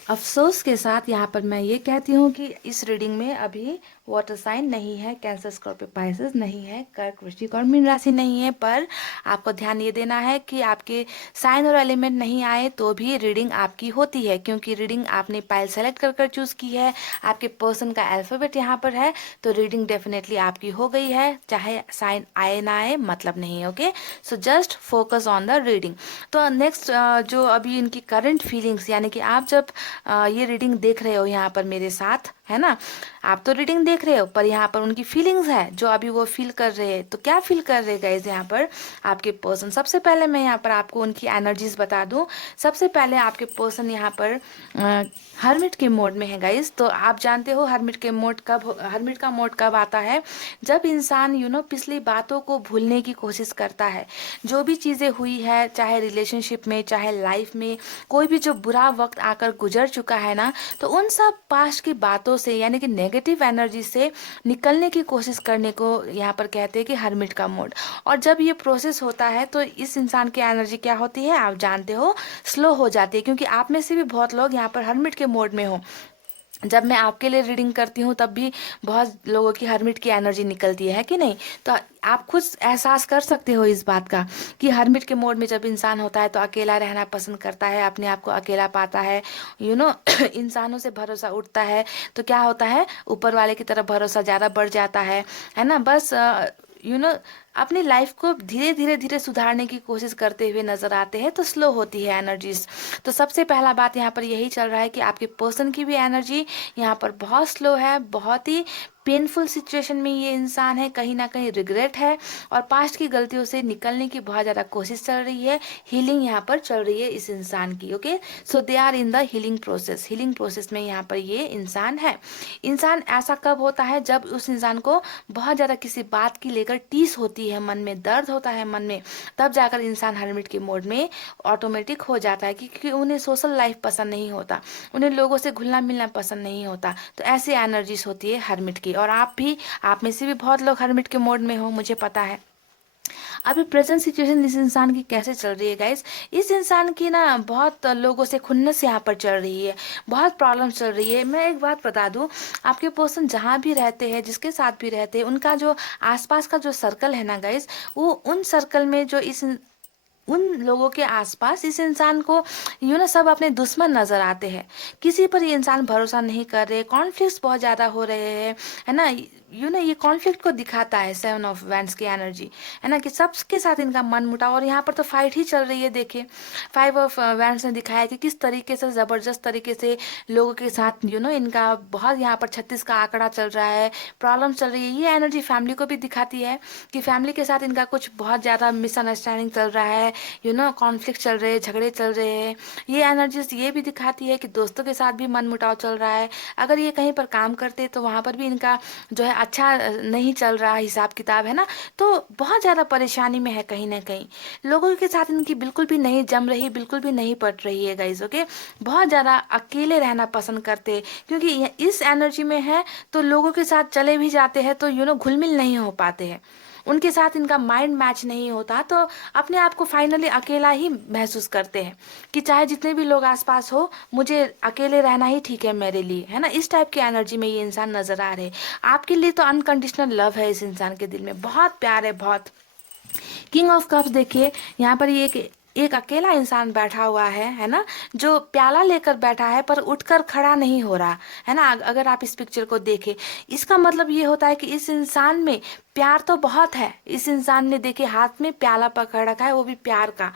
अफसोस के साथ यहाँ पर मैं ये कहती हूँ कि इस रीडिंग में अभी वाटर साइन नहीं है, कैंसर, स्कॉर्पियो, पाइसेस नहीं है, कर्क, वृश्चिक और मीन राशि नहीं है। पर आपको ध्यान ये देना है कि आपके साइन और एलिमेंट नहीं आए तो भी रीडिंग आपकी होती है, क्योंकि रीडिंग आपने पाइल सेलेक्ट कर चूज की है, आपके पर्सन का अल्फाबेट यहाँ पर है, तो रीडिंग डेफिनेटली आपकी हो गई है, चाहे साइन आए ना आए मतलब नहीं है। Okay, so just focus on the reading. तो नेक्स्ट जो अभी इनकी करंट फीलिंग्स, यानी कि आप जब ये रीडिंग देख रहे हो यहाँ पर मेरे साथ, है ना, आप तो रीडिंग देख रहे हो पर यहाँ पर उनकी फीलिंग्स है जो अभी वो फील कर रहे हैं। तो क्या फील कर रहे हैं गाइज यहाँ पर आपके पर्सन? सबसे पहले मैं यहाँ पर आपको उनकी एनर्जीज बता दूं। सबसे पहले आपके पर्सन यहाँ पर हर्मिट के मोड में है गाइज। तो आप जानते हो हर्मिट का मोड कब आता है? जब इंसान पिछली बातों को भूलने की कोशिश करता है। जो भी चीज़ें हुई है, चाहे रिलेशनशिप में, चाहे लाइफ में, कोई भी जो बुरा वक्त आकर गुजर चुका है ना, तो उन सब पास्ट की बातों से, यानी कि नेगेटिव एनर्जी से निकलने की कोशिश करने को यहाँ पर कहते हैं कि हर्मिट का मोड। और जब ये प्रोसेस होता है तो इस इंसान की एनर्जी क्या होती है आप जानते हो, स्लो हो जाती है। क्योंकि आप में से भी बहुत लोग यहाँ पर हर्मिट के मोड में हो। जब मैं आपके लिए रीडिंग करती हूँ तब भी बहुत लोगों की हर्मिट की एनर्जी निकलती है कि नहीं? तो आप खुद एहसास कर सकते हो इस बात का कि हर्मिट के मोड में जब इंसान होता है तो अकेला रहना पसंद करता है, अपने आप को अकेला पाता है, इंसानों से भरोसा उठता है। तो क्या होता है, ऊपर वाले की तरफ भरोसा ज़्यादा बढ़ जाता है ना। बस अपनी लाइफ को धीरे धीरे सुधारने की कोशिश करते हुए नजर आते हैं, तो स्लो होती है एनर्जीज। तो सबसे पहला बात यहाँ पर यही चल रहा है कि आपके पर्सन की भी एनर्जी यहाँ पर बहुत स्लो है, बहुत ही पेनफुल सिचुएशन में ये इंसान है, कहीं ना कहीं रिग्रेट है और पास्ट की गलतियों से निकलने की बहुत ज़्यादा कोशिश चल रही है। हीलिंग यहाँ पर चल रही है इस इंसान की। Okay, so they are in the healing process में यहाँ पर ये इंसान है। इंसान ऐसा कब होता है? जब उस इंसान को बहुत ज़्यादा किसी बात की लेकर टीस होती है, मन में दर्द होता है मन में, तब जाकर इंसान हर्मिट के मोड में ऑटोमेटिक हो जाता है, क्योंकि उन्हें सोशल लाइफ पसंद नहीं होता, उन्हें लोगों से घुलना मिलना पसंद नहीं होता। तो ऐसी एनर्जीज होती है हर्मिट की। और आप में से भी बहुत लोग हर्मिट के मोड में हो, मुझे पता है। अभी प्रेजेंट सिचुएशन इस इंसान की कैसे चल रही है गाइस? इस इंसान की ना बहुत लोगों से खुन्नस यहाँ पर चल रही है, बहुत प्रॉब्लम चल रही है। मैं एक बात बता दूं, आपके पर्सन जहाँ भी रहते हैं, जिसके साथ भी रहते हैं, उनका जो आसपास का जो सर्कल है ना गाइस, वो उन सर्कल में जो उन लोगों के आसपास इस इंसान को सब अपने दुश्मन नजर आते हैं। किसी पर ये इंसान भरोसा नहीं कर रहे, कॉन्फ्लिक्ट्स बहुत ज़्यादा हो रहे हैं, है ना। ये कॉन्फ्लिक्ट को दिखाता है 7 ऑफ वैंड्स की एनर्जी, है ना, कि सबके साथ इनका मन मुटाव। और यहाँ पर तो फाइट ही चल रही है। देखिए 5 ऑफ वैंड्स ने दिखाया कि किस तरीके से ज़बरदस्त तरीके से लोगों के साथ इनका बहुत यहाँ पर 36 का आंकड़ा चल रहा है, प्रॉब्लम चल रही है। ये एनर्जी फैमिली को भी दिखाती है कि फैमिली के साथ इनका कुछ बहुत ज़्यादा मिसअंडरस्टैंडिंग चल रहा है, कॉन्फ्लिक्ट चल रहे हैं, झगड़े चल रहे हैं। ये एनर्जीज ये भी दिखाती है कि दोस्तों के साथ भी मन मुटाव चल रहा है। अगर ये कहीं पर काम करते तो वहाँ पर भी इनका जो है अच्छा नहीं चल रहा हिसाब किताब, है ना। तो बहुत ज़्यादा परेशानी में है, कहीं ना कहीं लोगों के साथ इनकी बिल्कुल भी नहीं जम रही, बिल्कुल भी नहीं पट रही है गाइज। ओके, बहुत ज़्यादा अकेले रहना पसंद करते, क्योंकि इस एनर्जी में है तो लोगों के साथ चले भी जाते हैं तो घुल मिल नहीं हो पाते हैं, उनके साथ इनका माइंड मैच नहीं होता, तो अपने आप को फाइनली अकेला ही महसूस करते हैं कि चाहे जितने भी लोग आसपास हो, मुझे अकेले रहना ही ठीक है मेरे लिए, है ना। इस टाइप की एनर्जी में ये इंसान नजर आ रहे हैं। आपके लिए तो अनकंडीशनल लव है इस इंसान के दिल में, बहुत प्यार है, बहुत। किंग ऑफ कप्स देखिए, यहाँ पर ये एक अकेला इंसान बैठा हुआ है ना, जो प्याला लेकर बैठा है पर उठकर खड़ा नहीं हो रहा, है ना। अगर आप इस पिक्चर को देखें, इसका मतलब ये होता है कि इस इंसान में प्यार तो बहुत है। इस इंसान ने देखिए हाथ में प्याला पकड़ रखा है, वो भी प्यार का।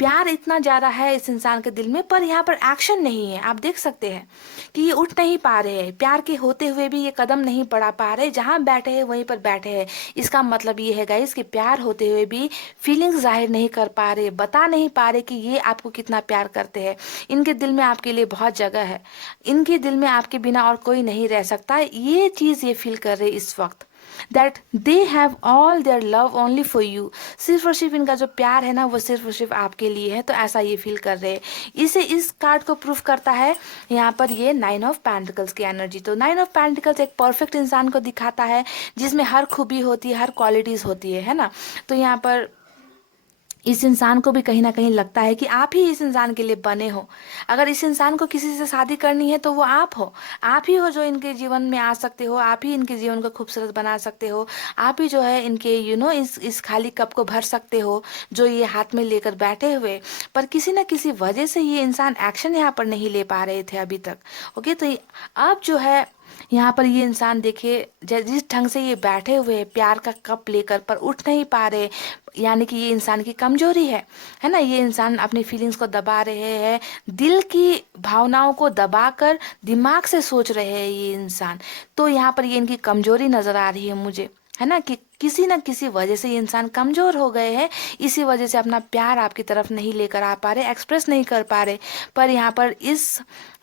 प्यार इतना ज़्यादा है इस इंसान के दिल में, पर यहाँ पर एक्शन नहीं है। आप देख सकते हैं कि ये उठ नहीं पा रहे हैं, प्यार के होते हुए भी ये कदम नहीं बढ़ा पा रहे, जहाँ बैठे हैं वहीं पर बैठे हैं। इसका मतलब ये है गाइस कि प्यार होते हुए भी फीलिंग्स जाहिर नहीं कर पा रहे, बता नहीं पा रहे कि ये आपको कितना प्यार करते हैं। इनके दिल में आपके लिए बहुत जगह है, इनके दिल में आपके बिना और कोई नहीं रह सकता। ये चीज़ ये फील कर रहे इस वक्त, that they have all their love only for you. सिर्फ और सिर्फ इनका जो प्यार है ना वो सिर्फ और सिर्फ आपके लिए है। तो ऐसा ये फील कर रहे हैं। इसे इस कार्ड को प्रूफ करता है यहाँ पर ये 9 ऑफ पेंटिकल्स की एनर्जी। तो 9 ऑफ पेंटिकल्स एक परफेक्ट इंसान को दिखाता है, जिसमें हर खूबी होती है, हर क्वालिटीज़ होती है ना। तो यहाँ पर इस इंसान को भी कहीं ना कहीं लगता है कि आप ही इस इंसान के लिए बने हो। अगर इस इंसान को किसी से शादी करनी है तो वो आप हो, आप ही हो जो इनके जीवन में आ सकते हो, आप ही इनके जीवन को खूबसूरत बना सकते हो, आप ही जो है इनके इस खाली कप को भर सकते हो जो ये हाथ में लेकर बैठे हुए। पर किसी न किसी वजह से ये इंसान एक्शन यहाँ पर नहीं ले पा रहे थे अभी तक। ओके, तो अब जो है यहाँ पर ये इंसान देखिए जिस ढंग से ये बैठे हुए हैं प्यार का कप लेकर, पर उठ नहीं पा रहे, यानी कि ये इंसान की कमजोरी है ना। ये इंसान अपनी फीलिंग्स को दबा रहे हैं, दिल की भावनाओं को दबाकर दिमाग से सोच रहे हैं ये इंसान। तो यहाँ पर ये इनकी कमजोरी नजर आ रही है मुझे, है ना, कि किसी न किसी वजह से ये इंसान कमजोर हो गए हैं। इसी वजह से अपना प्यार आपकी तरफ नहीं लेकर आ पा रहे, एक्सप्रेस नहीं कर पा रहे। पर यहाँ पर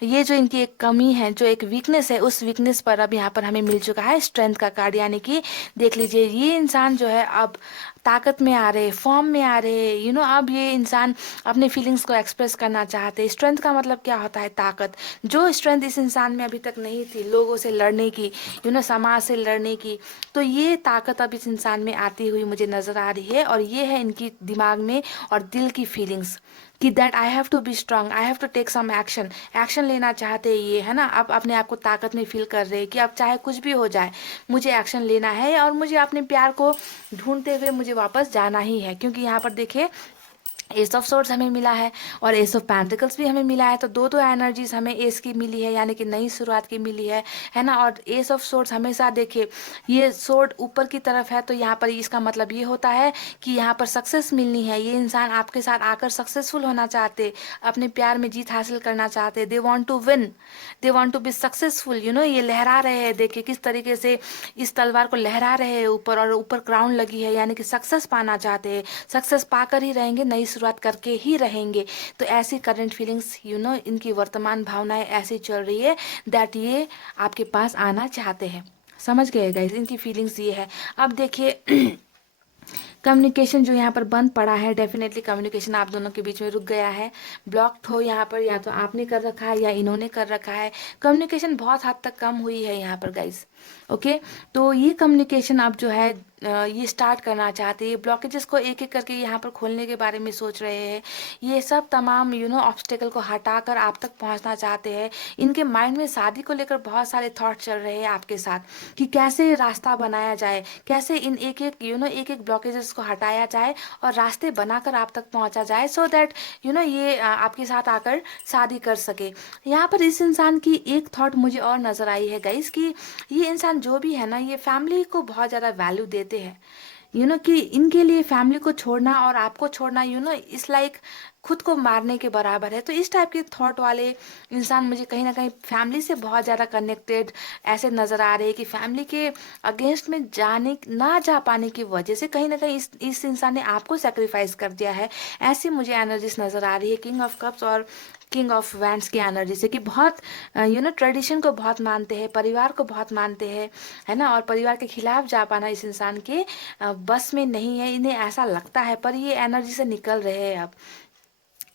ये जो इनकी एक कमी है, जो एक वीकनेस है, उस वीकनेस पर अब यहाँ पर हमें मिल चुका है स्ट्रेंथ का कार्ड। यानी कि देख लीजिए ये इंसान जो है अब ताकत में आ रहे, फॉर्म में आ रहे, अब ये इंसान अपने फीलिंग्स को एक्सप्रेस करना चाहते। स्ट्रेंथ का मतलब क्या होता है? ताकत। जो स्ट्रेंथ इस इंसान में अभी तक नहीं थी लोगों से लड़ने की, समाज से लड़ने की, तो ये ताकत अब इस इंसान में आती हुई मुझे नजर आ रही है। और ये है इनकी दिमाग में और दिल की फीलिंग्स कि that I have to be strong, I have to take some action. Action लेना चाहते हैं ये, है ना। अब अपने आप को ताकत में फील कर रहे हैं कि अब चाहे कुछ भी हो जाए मुझे एक्शन लेना है और मुझे अपने प्यार को ढूंढते हुए मुझे वापस जाना ही है। क्योंकि यहाँ पर देखिए एस ऑफ सोर्ड्स हमें मिला है और एस ऑफ पेंटिकल्स भी हमें मिला है। तो दो एनर्जीज हमें एस की मिली है, यानी कि नई शुरुआत की मिली है ना। और एस ऑफ सोर्ड्स हमेशा देखिए ये सोर्ड ऊपर की तरफ है, तो यहाँ पर इसका मतलब ये होता है कि यहाँ पर सक्सेस मिलनी है। ये इंसान आपके साथ आकर सक्सेसफुल होना चाहते, अपने प्यार में जीत हासिल करना चाहते। They want to win, they want to be successful. ये लहरा रहे हैं, देखिए किस तरीके से इस तलवार को लहरा रहे हैं ऊपर, और ऊपर क्राउन लगी है, यानी कि सक्सेस पाना चाहते हैं। सक्सेस पाकर ही रहेंगे, नई शुरुआत करके ही रहेंगे। तो ऐसी करंट फीलिंग्स इनकी वर्तमान भावनाएं ऐसी चल रही है दैट ये आपके पास आना चाहते हैं। समझ गए गाइस, इनकी फीलिंग्स ये है। अब देखिए कम्युनिकेशन जो यहाँ पर बंद पड़ा है, डेफिनेटली कम्युनिकेशन आप दोनों के बीच में रुक गया है, ब्लॉक्ड हो यहाँ पर, या तो आपने कर रखा है या इन्होंने कर रखा है। कम्युनिकेशन बहुत हद तक कम हुई है यहाँ पर गाइस। ओके, तो ये कम्युनिकेशन अब जो है ये स्टार्ट करना चाहते हैं। ब्लॉकेजेस को एक एक करके यहाँ पर खोलने के बारे में सोच रहे हैं। ये सब तमाम ऑब्स्टेकल को हटाकर आप तक पहुँचना चाहते हैं। इनके माइंड में शादी को लेकर बहुत सारे थॉट चल रहे हैं आपके साथ कि कैसे रास्ता बनाया जाए, कैसे इन एक एक ब्लॉकेजेस को हटाया जाए और रास्ते बनाकर आप तक पहुँचा जाए, सो दैट ये आपके साथ आकर शादी कर सके। यहाँ पर इस इंसान की एक थॉट मुझे और नज़र आई है गाइस कि ये इंसान जो भी है ना, ये फैमिली को बहुत ज़्यादा वैल्यू देते हैं। कि इनके लिए फैमिली को छोड़ना और आपको छोड़ना इस लाइक खुद को मारने के बराबर है। तो इस टाइप के थॉट वाले इंसान मुझे कहीं ना कहीं फैमिली से बहुत ज़्यादा कनेक्टेड ऐसे नज़र आ रहे हैं कि फैमिली के अगेंस्ट में ना जा पाने की वजह से कहीं ना कहीं इस इंसान ने आपको सेक्रीफाइस कर दिया है। ऐसी मुझे एनर्जीज नज़र आ रही है किंग ऑफ कप्स और किंग ऑफ वैंड्स की एनर्जी से, कि बहुत ट्रेडिशन को बहुत मानते हैं, परिवार को बहुत मानते हैं, है ना। और परिवार के खिलाफ जा पाना इस इंसान के बस में नहीं है, इन्हें ऐसा लगता है, पर ये एनर्जी से निकल रहे हैं। अब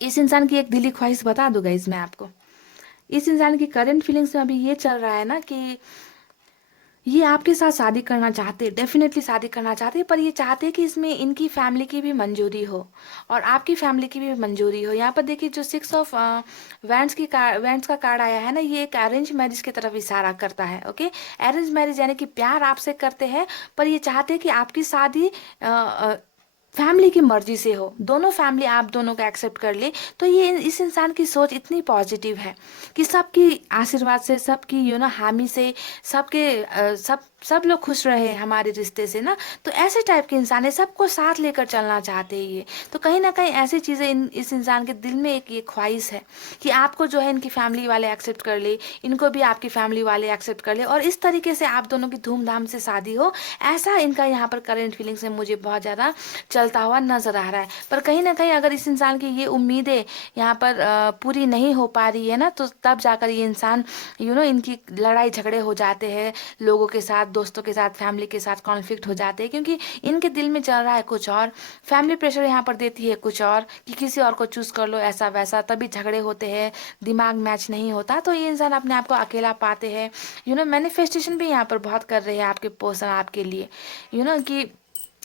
इस इंसान की एक दिली ख्वाहिश बता दूँ गाइस मैं आपको। इस इंसान की करंट फीलिंग्स में अभी ये चल रहा है ना कि ये आपके साथ शादी करना चाहते हैं, डेफिनेटली शादी करना चाहते हैं, पर ये चाहते हैं कि इसमें इनकी फैमिली की भी मंजूरी हो और आपकी फैमिली की भी मंजूरी हो। यहाँ पर देखिए जो 6 ऑफ वैंड्स का कार्ड आया है ना, ये एक अरेंज मैरिज की तरफ इशारा करता है। ओके, अरेंज मैरिज यानी कि प्यार आपसे करते हैं, पर ये चाहते हैं कि आपकी शादी फैमिली की मर्जी से हो, दोनों फैमिली आप दोनों को एक्सेप्ट कर ले, तो ये इस इंसान की सोच इतनी पॉजिटिव है कि सबकी आशीर्वाद से, सबकी हामी से, सबके सब लोग खुश रहे हमारे रिश्ते से ना। तो ऐसे टाइप के इंसान है, सबको साथ लेकर चलना चाहते हैं ये। तो कहीं ना कहीं ऐसी चीज़ें इस इंसान के दिल में एक ये ख्वाहिश है कि आपको जो है इनकी फैमिली वाले एक्सेप्ट कर ले, इनको भी आपकी फैमिली वाले एक्सेप्ट कर ले, और इस तरीके से आप दोनों की धूमधाम से शादी हो। ऐसा इनका यहाँ पर करेंट फीलिंग्स में मुझे बहुत ज़्यादा चलता हुआ नजर आ रहा है। पर कहीं ना कहीं अगर इस इंसान की ये उम्मीदें यहाँ पर पूरी नहीं हो पा रही है ना, तो तब जाकर ये इंसान इनकी लड़ाई झगड़े हो जाते हैं लोगों के साथ, दोस्तों के साथ, फैमिली के साथ कॉन्फ्लिक्ट हो जाते हैं, क्योंकि इनके दिल में चल रहा है कुछ और, फैमिली प्रेशर यहाँ पर देती है कुछ और कि किसी और को चूज कर लो, ऐसा वैसा, तभी झगड़े होते हैं, दिमाग मैच नहीं होता। तो ये इंसान अपने आप को अकेला पाते हैं। मैनिफेस्टेशन भी यहाँ पर बहुत कर रहे हैं आपके पर्सन आपके लिए, कि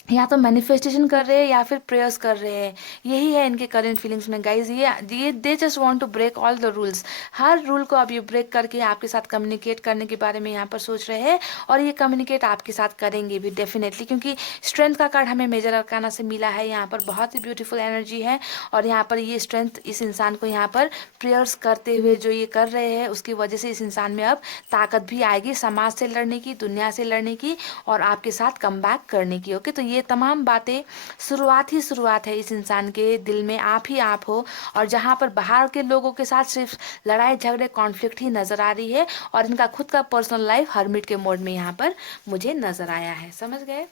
या तो मैनिफेस्टेशन कर रहे हैं या फिर प्रेयर्स कर रहे हैं। यही है इनके करेंट फीलिंग्स में गाइज। ये they just want to break all the rules. हर रूल को अब ये ब्रेक करके आपके साथ कम्युनिकेट करने के बारे में यहाँ पर सोच रहे हैं, और ये कम्युनिकेट आपके साथ करेंगे भी डेफिनेटली, क्योंकि स्ट्रेंथ का कार्ड हमें मेजर अरकाना से मिला है। यहाँ पर बहुत ही ब्यूटीफुल एनर्जी है, और यहाँ पर ये स्ट्रेंथ इस इंसान को यहाँ पर प्रेयर्स करते हुए जो ये कर रहे हैं, उसकी वजह से इस इंसान में अब ताकत भी आएगी समाज से लड़ने की, दुनिया से लड़ने की, और आपके साथ कम बैक करने की। ओके, तो ये तमाम बातें शुरुआत है इस इंसान के दिल में। आप ही आप हो, और जहाँ पर बाहर के लोगों के साथ सिर्फ लड़ाई झगड़े कॉन्फ्लिक्ट ही नजर आ रही है, और इनका खुद का पर्सनल लाइफ हर्मिट के मोड में यहाँ पर मुझे नजर आया है। समझ गए?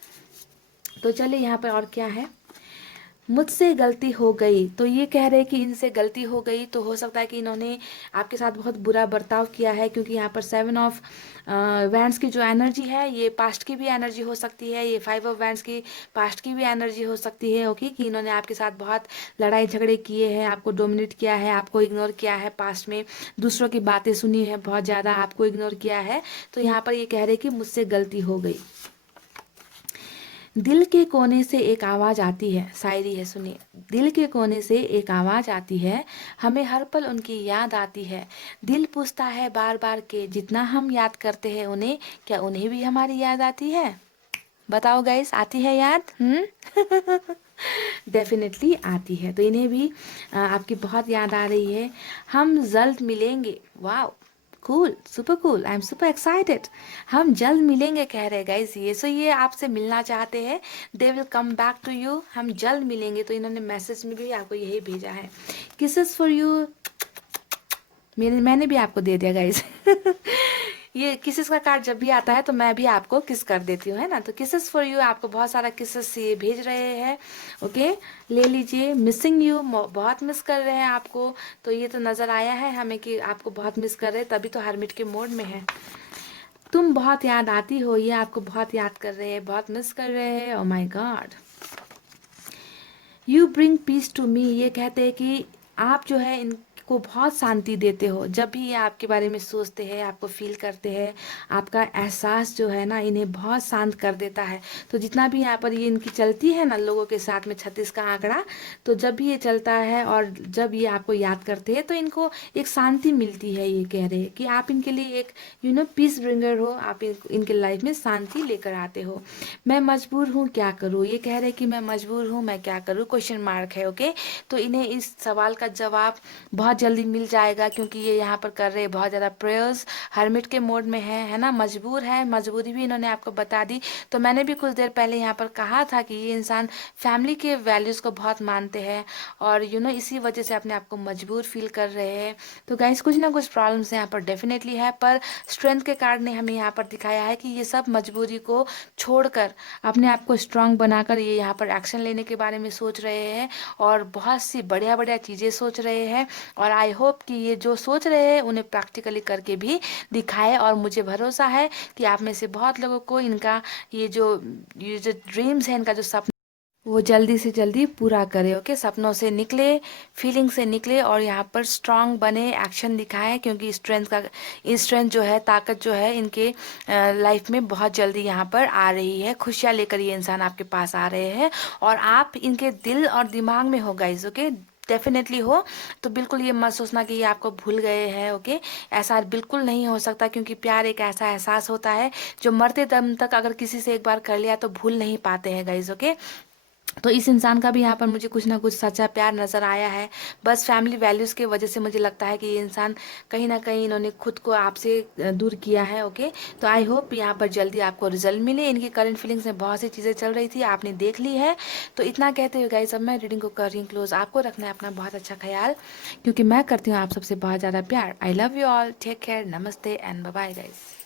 तो चलिए यहाँ पर और क्या है। मुझसे गलती हो गई, तो ये कह रहे हैं कि इनसे गलती हो गई, तो हो सकता है कि इन्होंने आपके साथ बहुत बुरा बर्ताव किया है, क्योंकि यहाँ पर 7 ऑफ वैंड्स की जो एनर्जी है, ये पास्ट की भी एनर्जी हो सकती है, ये 5 ऑफ वैंड्स की पास्ट की भी एनर्जी हो सकती है। ओके, कि इन्होंने आपके साथ बहुत लड़ाई झगड़े किए हैं, आपको डोमिनेट किया है, आपको इग्नोर किया है पास्ट में, दूसरों की बातें सुनी है, बहुत ज़्यादा आपको इग्नोर किया है। तो यहाँ पर ये कह रहे हैं कि मुझसे गलती हो गई। दिल के कोने से एक आवाज आती है, शायरी है, सुनिए। दिल के कोने से एक आवाज आती है, हमें हर पल उनकी याद आती है। दिल पूछता है बार बार के जितना हम याद करते हैं उन्हें, क्या उन्हें भी हमारी याद आती है? बताओ गाइस, आती है याद? डेफिनेटली आती है। तो इन्हें भी आपकी बहुत याद आ रही है। हम जल्द मिलेंगे। वाह, cool, super cool, I am super excited. हम जल्द मिलेंगे कह रहे गाइस ये। सो ये आपसे मिलना चाहते हैं, they will come back to you, हम जल्द मिलेंगे। तो इन्होंने मैसेज में भी आपको यही भेजा है, किसेस फॉर यू। मैंने भी आपको दे दिया गाइस। ये किसेस का कार्ड जब भी आता है तो मैं भी आपको किस कर देती हूँ, है ना। तो किसेस फॉर यू, आपको बहुत सारा किसेस ये भेज रहे हैं। ओके, ले लीजिए। मिसिंग यू, बहुत मिस कर रहे हैं आपको। तो ये तो नज़र आया है हमें कि आपको बहुत मिस कर रहे हैं, तभी तो हरमिट के मोड में है। तुम बहुत याद आती हो, ये आपको बहुत याद कर रहे हैं, बहुत मिस कर रहे हैं। Oh my god. You bring peace to me, ये कहते हैं कि आप जो है इनको बहुत शांति देते हो। जब भी ये आपके बारे में सोचते हैं, आपको फील करते हैं, आपका एहसास जो है ना इन्हें बहुत शांत कर देता है। तो जितना भी यहाँ पर ये इनकी चलती है ना लोगों के साथ में 36 का आंकड़ा, तो जब भी ये चलता है और जब ये आपको याद करते हैं तो इनको एक शांति मिलती है। ये कह रहे हैं कि आप इनके लिए एक पीस ब्रिंगर हो, आप इनके लाइफ में शांति लेकर आते हो। मैं मजबूर हूँ, क्या करूँ? ये कह रहे हैं कि मैं मजबूर हूँ, मैं क्या करूँ, क्वेश्चन मार्क है। ओके, तो इन्हें इस सवाल का जवाब बहुत जल्दी मिल जाएगा, क्योंकि ये यहाँ पर कर रहे हैं बहुत ज़्यादा प्रेयर्स, हर्मिट के मोड में है ना। मजबूर है, मजबूरी भी इन्होंने आपको बता दी। तो मैंने भी कुछ देर पहले यहाँ पर कहा था कि ये इंसान फैमिली के वैल्यूज़ को बहुत मानते हैं, और इसी वजह से अपने आप को मजबूर फील कर रहे हैं। तो गाइस, कुछ ना कुछ प्रॉब्लम्स यहाँ पर डेफिनेटली है, पर स्ट्रेंथ के कार्ड ने हमें यहाँ पर दिखाया है कि ये सब मजबूरी को छोड़कर अपने आप को स्ट्रांग बनाकर ये यहाँ पर एक्शन लेने के बारे में सोच रहे हैं, और बहुत सी बढ़िया बढ़िया चीज़ें सोच रहे हैं। और आई होप कि ये जो सोच रहे हैं उन्हें प्रैक्टिकली करके भी दिखाए, और मुझे भरोसा है कि आप में से बहुत लोगों को इनका ये जो ड्रीम्स है, इनका जो सपना, वो जल्दी से जल्दी पूरा करे। ओके, सपनों से निकले, फीलिंग से निकले, और यहाँ पर स्ट्रांग बने, एक्शन दिखाए, क्योंकि स्ट्रेंथ जो है, ताकत जो है इनके लाइफ में बहुत जल्दी यहाँ पर आ रही है। खुशियाँ लेकर ये इंसान आपके पास आ रहे हैं, और आप इनके दिल और दिमाग में हो गाइस। ओके, डेफिनेटली हो। तो बिल्कुल ये मत सोचना कि ये आपको भूल गए हैं। ओके, ऐसा बिल्कुल नहीं हो सकता, क्योंकि प्यार एक ऐसा एहसास होता है जो मरते दम तक अगर किसी से एक बार कर लिया तो भूल नहीं पाते हैं गाइस। ओके, तो इस इंसान का भी यहाँ पर मुझे कुछ ना कुछ सच्चा प्यार नज़र आया है। बस फैमिली वैल्यूज़ की वजह से मुझे लगता है कि ये इंसान कहीं ना कहीं इन्होंने खुद को आपसे दूर किया है। ओके, तो आई होप यहाँ पर जल्दी आपको रिजल्ट मिले। इनकी करंट फीलिंग्स में बहुत सी चीज़ें चल रही थी, आपने देख ली है। तो इतना कहते हुए गाइस अब मैं रीडिंग को कर रही हूँ क्लोज। आपको रखना है अपना बहुत अच्छा ख्याल, क्योंकि मैं करती हूँ आप सबसे बहुत ज़्यादा प्यार। I love you all, take care, नमस्ते एंड बाय बाय गाइस।